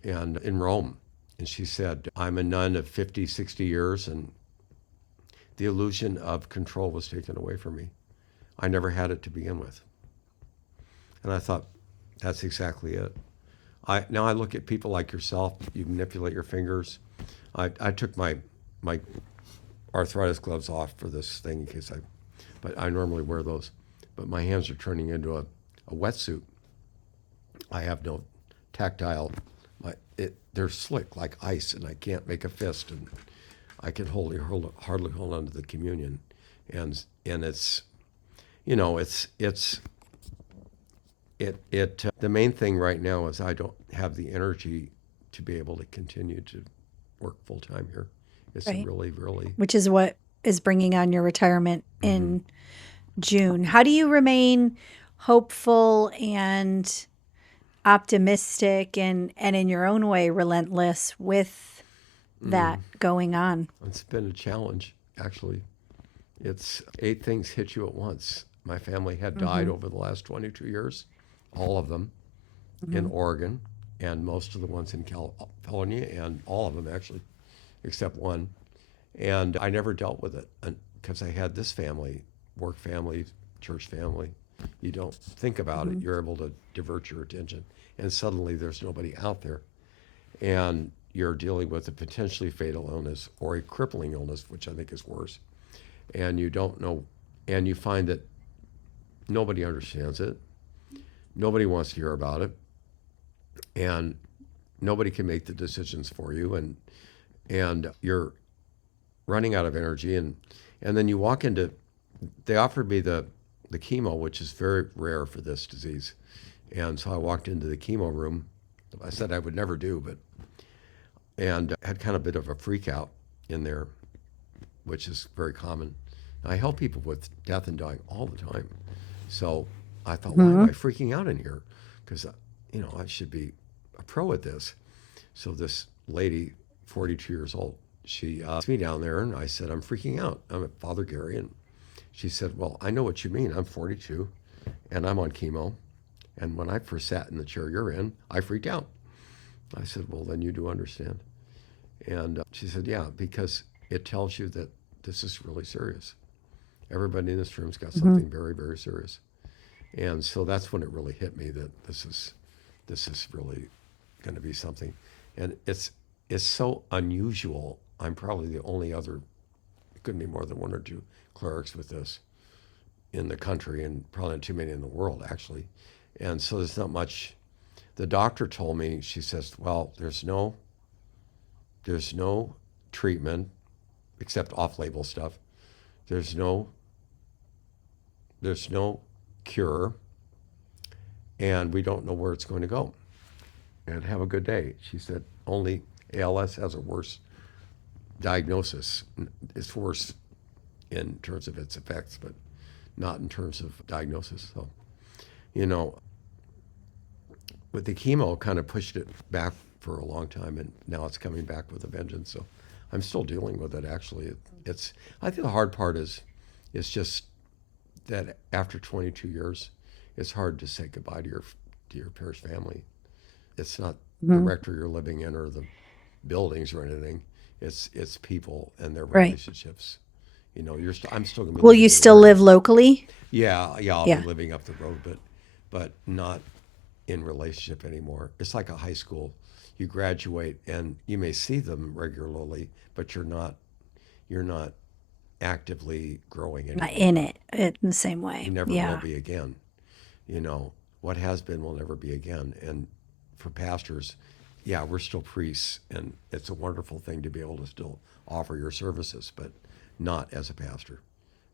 and in Rome. And she said, I'm a nun of 50, 60 years, and the illusion of control was taken away from me. I never had it to begin with. And I thought, that's exactly it. Now I look at people like yourself, you manipulate your fingers. I took my arthritis gloves off for this thing in case but I normally wear those. But my hands are turning into a wetsuit. I have no tactile, they're slick like ice, and I can't make a fist, and I can hardly hold on to the communion. And it's, the main thing right now is I don't have the energy to be able to continue to work full time here. It's Right. really, really. which is what is bringing on your retirement in June. How do you remain hopeful and optimistic and in your own way relentless with that going on? It's been a challenge, actually. It's 8 things hit you at once. My family had died over the last 22 years, all of them in Oregon, and most of the ones in California, and all of them actually, except one. And I never dealt with it because I had this family, work family, church family. You don't think about it. You're able to divert your attention, and suddenly there's nobody out there. And you're dealing with a potentially fatal illness or a crippling illness, which I think is worse. And you don't know, and you find that nobody understands it. Nobody wants to hear about it. And nobody can make the decisions for you. And you're running out of energy. And then you walk into, they offered me the chemo, which is very rare for this disease. And so I walked into the chemo room. I said I would never do, and had kind of a bit of a freak out in there, which is very common. I help people with death and dying all the time. So I thought, why am I freaking out in here? Because, I should be a pro at this. So this lady, 42 years old, she asked me down there, and I said, I'm freaking out. I'm at Father Gary. And she said, well, I know what you mean. I'm 42, and I'm on chemo. And when I first sat in the chair you're in, I freaked out. I said, well, then you do understand. And she said, yeah, because it tells you that this is really serious. Everybody in this room's got something very, very serious. And so that's when it really hit me that this is really going to be something. And it's so unusual. I'm probably the only other, it couldn't be more than 1 or 2 clerics with this in the country, and probably not too many in the world, actually. And so there's not much. The doctor told me, she says, well, there's no treatment except off-label stuff. There's no cure, and we don't know where it's going to go. And have a good day. She said, only ALS has a worse diagnosis. It's worse in terms of its effects, but not in terms of diagnosis. So, with the chemo, kind of pushed it back for a long time, and now it's coming back with a vengeance. So I'm still dealing with it, actually. I think the hard part is just that after 22 years, it's hard to say goodbye to your parish family. It's not the rectory you're living in or the buildings or anything. It's people and their relationships. You know, I'm still going to be Will living you in still Oregon. live locally? Yeah, I'll Yeah. be living up the road, but not in relationship anymore. It's like a high school. You graduate and you may see them regularly, but you're not actively growing Not anymore. in it in the same way. You never will Yeah. be again. You know, what has been will never be again. And for pastors, yeah, we're still priests, and it's a wonderful thing to be able to still offer your services, but not as a pastor.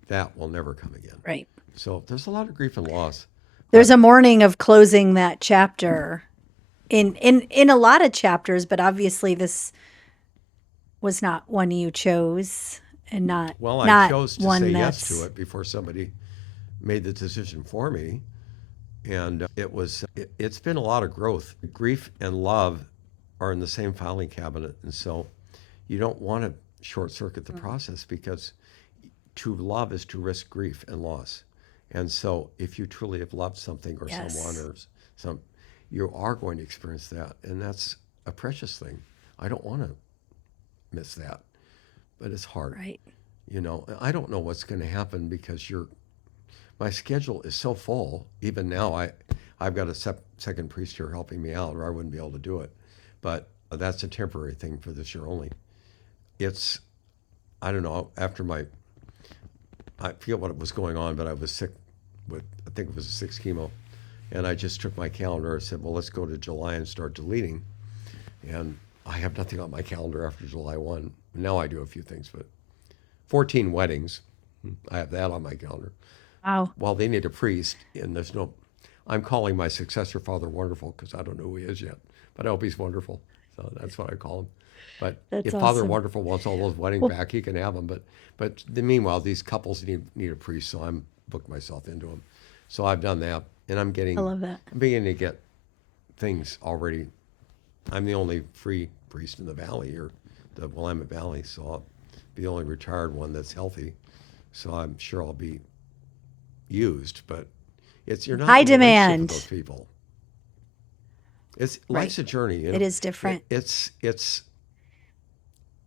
That will never come again. Right. So there's a lot of grief and loss. There's But a mourning of closing that chapter in a lot of chapters, but obviously this was not one you chose and not well, I not chose to say one yes to that's it before somebody made the decision for me, and it's been a lot of growth. Grief and love are in the same filing cabinet, and so you don't want to short circuit the process, because to love is to risk grief and loss. And so if you truly have loved something or someone yes. or some, you are going to experience that, and that's a precious thing. I don't want to miss that, but it's hard. Right. You know, I don't know what's going to happen, because my schedule is so full. Even now, I've got a second priest here helping me out, or I wouldn't be able to do it. But that's a temporary thing for this year only. It's, I don't know, I forget what was going on, but I was sick with, I think it was a 6th chemo. And I just took my calendar and said, well, let's go to July and start deleting. And I have nothing on my calendar after July 1. Now I do a few things, but 14 weddings, I have that on my calendar. Wow. Well, they need a priest, and I'm calling my successor Father Wonderful, because I don't know who he is yet, but I hope he's wonderful. So that's what I call him. But That's if Father awesome. Wonderful wants all those weddings back, he can have them. But meanwhile, these couples need a priest, so I'm booked myself into them. So I've done that, and I'm I love that. beginning to get things already. I'm the only free priest in the valley here, the Willamette Valley, so I'll be the only retired one that's healthy. So I'm sure I'll be used, but you're not High in a relationship demand. with those people. Life's a journey. You know? It is different. It's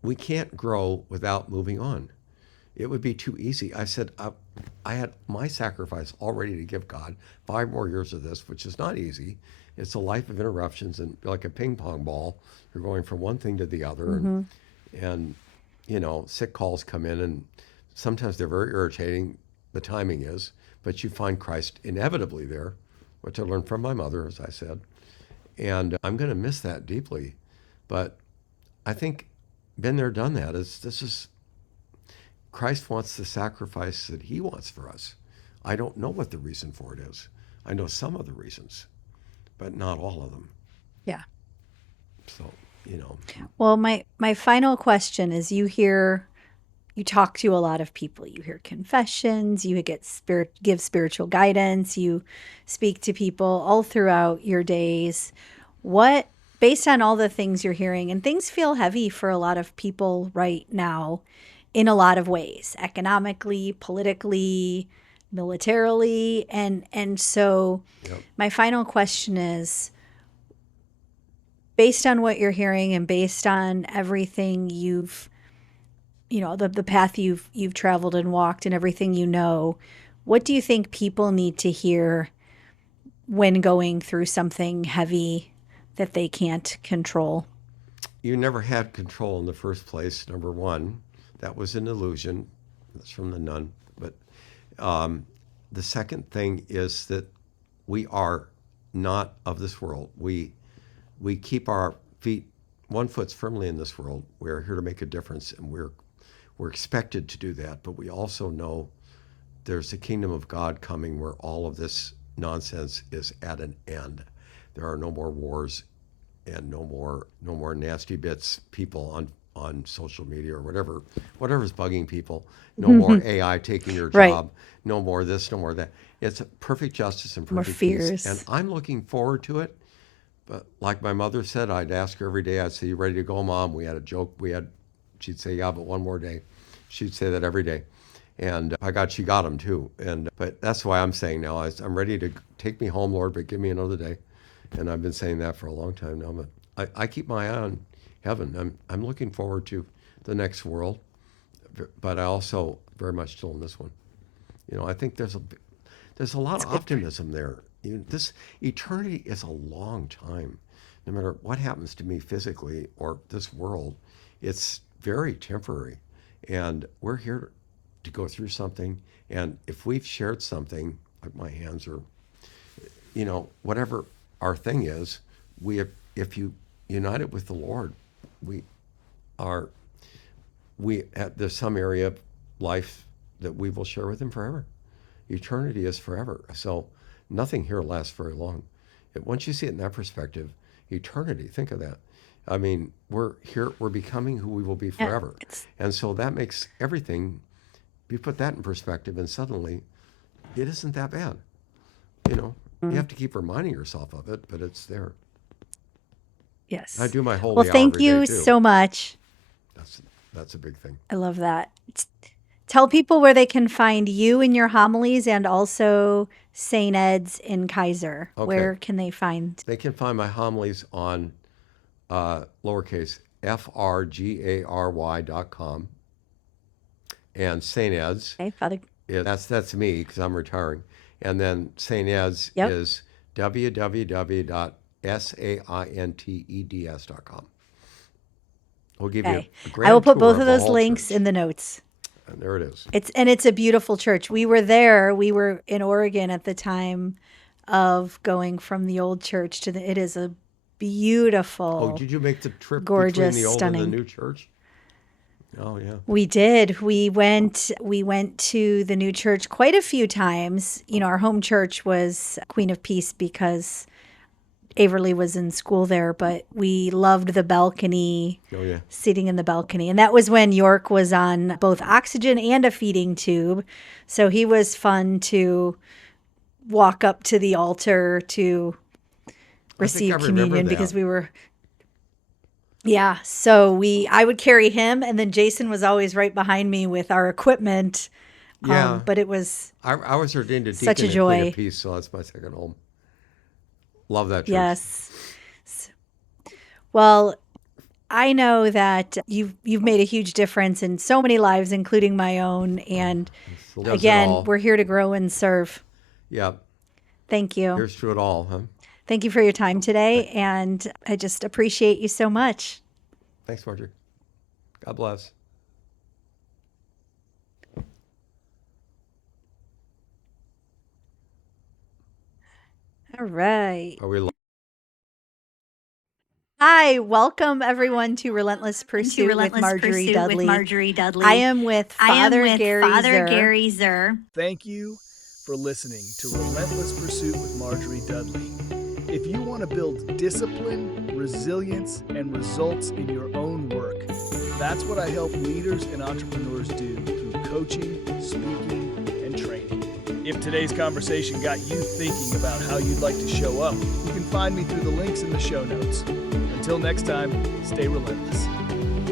we can't grow without moving on. It would be too easy. I said I had my sacrifice all ready to give God 5 more years of this, which is not easy. It's a life of interruptions, and like a ping pong ball, you're going from one thing to the other, and you know, sick calls come in, and sometimes they're very irritating. The timing is, but you find Christ inevitably there, which I learned from my mother, as I said, and I'm going to miss that deeply. But I think been there, done that. This is Christ wants the sacrifice that he wants for us. I don't know what the reason for it is. I know some of the reasons, but not all of them. Yeah. So, you know. Well, my final question is, you talk to a lot of people. You hear confessions, you give spiritual guidance, you speak to people all throughout your days. What, based on all the things you're hearing, and things feel heavy for a lot of people right now in a lot of ways, economically, politically, militarily, and so Yep. my final question is, based on what you're hearing and based on everything the path you've traveled and walked and everything you know, what do you think people need to hear when going through something heavy that they can't control? You never had control in the first place, number one. That was an illusion. That's from the nun. But the second thing is that we are not of this world. We keep our feet, one foot's firmly in this world. We're here to make a difference, and we're expected to do that. But we also know there's a kingdom of God coming where all of this nonsense is at an end. There are no more wars, and no more nasty bits, people on social media or whatever's bugging people. No more AI taking your Right. job. No more this, no more that. It's perfect justice and More perfect peace. fears. And I'm looking forward to it. But like my mother said, I'd ask her every day, I'd say, "You ready to go, Mom?" We had a joke. She'd say, "Yeah, but one more day." She'd say that every day. And she got them too. But that's why I'm saying now, I'm ready to take me home, Lord, but give me another day. And I've been saying that for a long time now. But I keep my eye on heaven. I'm looking forward to the next world. But I also very much still in this one. I think there's a lot of optimism there. This eternity is a long time. No matter what happens to me physically or this world, it's very temporary. And we're here to go through something. And if we've shared something, like my hands are, whatever our thing is, if you unite it with the Lord, there's some area of life that we will share with Him forever. Eternity is forever. So nothing here lasts very long. Once you see it in that perspective, eternity, think of that. I mean, we're becoming who we will be forever. And so that makes everything, you put that in perspective, and suddenly it isn't that bad. You have to keep reminding yourself of it, but it's there. Yes. I do my holy Well, hour thank every you day, too. so much. That's a big thing. I love that. Tell people where they can find you in your homilies and also St. Ed's in Keizer. Okay. Where can they find? They can find my homilies on lowercase frgary.com, and St. Ed's. Okay, Father. That's me because I'm retiring. And then St. Ed's is www.sainteds.com. We'll give you a grand I will put tour both of of the those whole links church. in the notes. And there it is. It's a beautiful church. We were there. We were in Oregon at the time of going from the old church to it is a beautiful. Oh, did you make the trip gorgeous, between the old stunning. and the new church? Oh, yeah. We did. We went to the new church quite a few times. Our home church was Queen of Peace because Averly was in school there, but we loved the balcony, sitting in the balcony. And that was when York was on both oxygen and a feeding tube. So he was fun to walk up to the altar to receive communion because we were... Yeah, so I would carry him, and then Jason was always right behind me with our equipment. Yeah. But it was I was ordained a such deacon a at joy. Queen of Peace, so that's my second home. Love that church. Yes. Well, I know that you've made a huge difference in so many lives, including my own. And again, we're here to grow and serve. Yeah. Thank you. Here's to it all, huh? Thank you for your time today, and I just appreciate you so much. Thanks, Marjorie. God bless. All right. Are we Hi, welcome everyone to Relentless Pursuit with Marjorie Dudley. I am with Father Gary Zerr. Thank you for listening to Relentless Pursuit with Marjorie Dudley. If you want to build discipline, resilience, and results in your own work, that's what I help leaders and entrepreneurs do through coaching, speaking, and training. If today's conversation got you thinking about how you'd like to show up, you can find me through the links in the show notes. Until next time, stay relentless.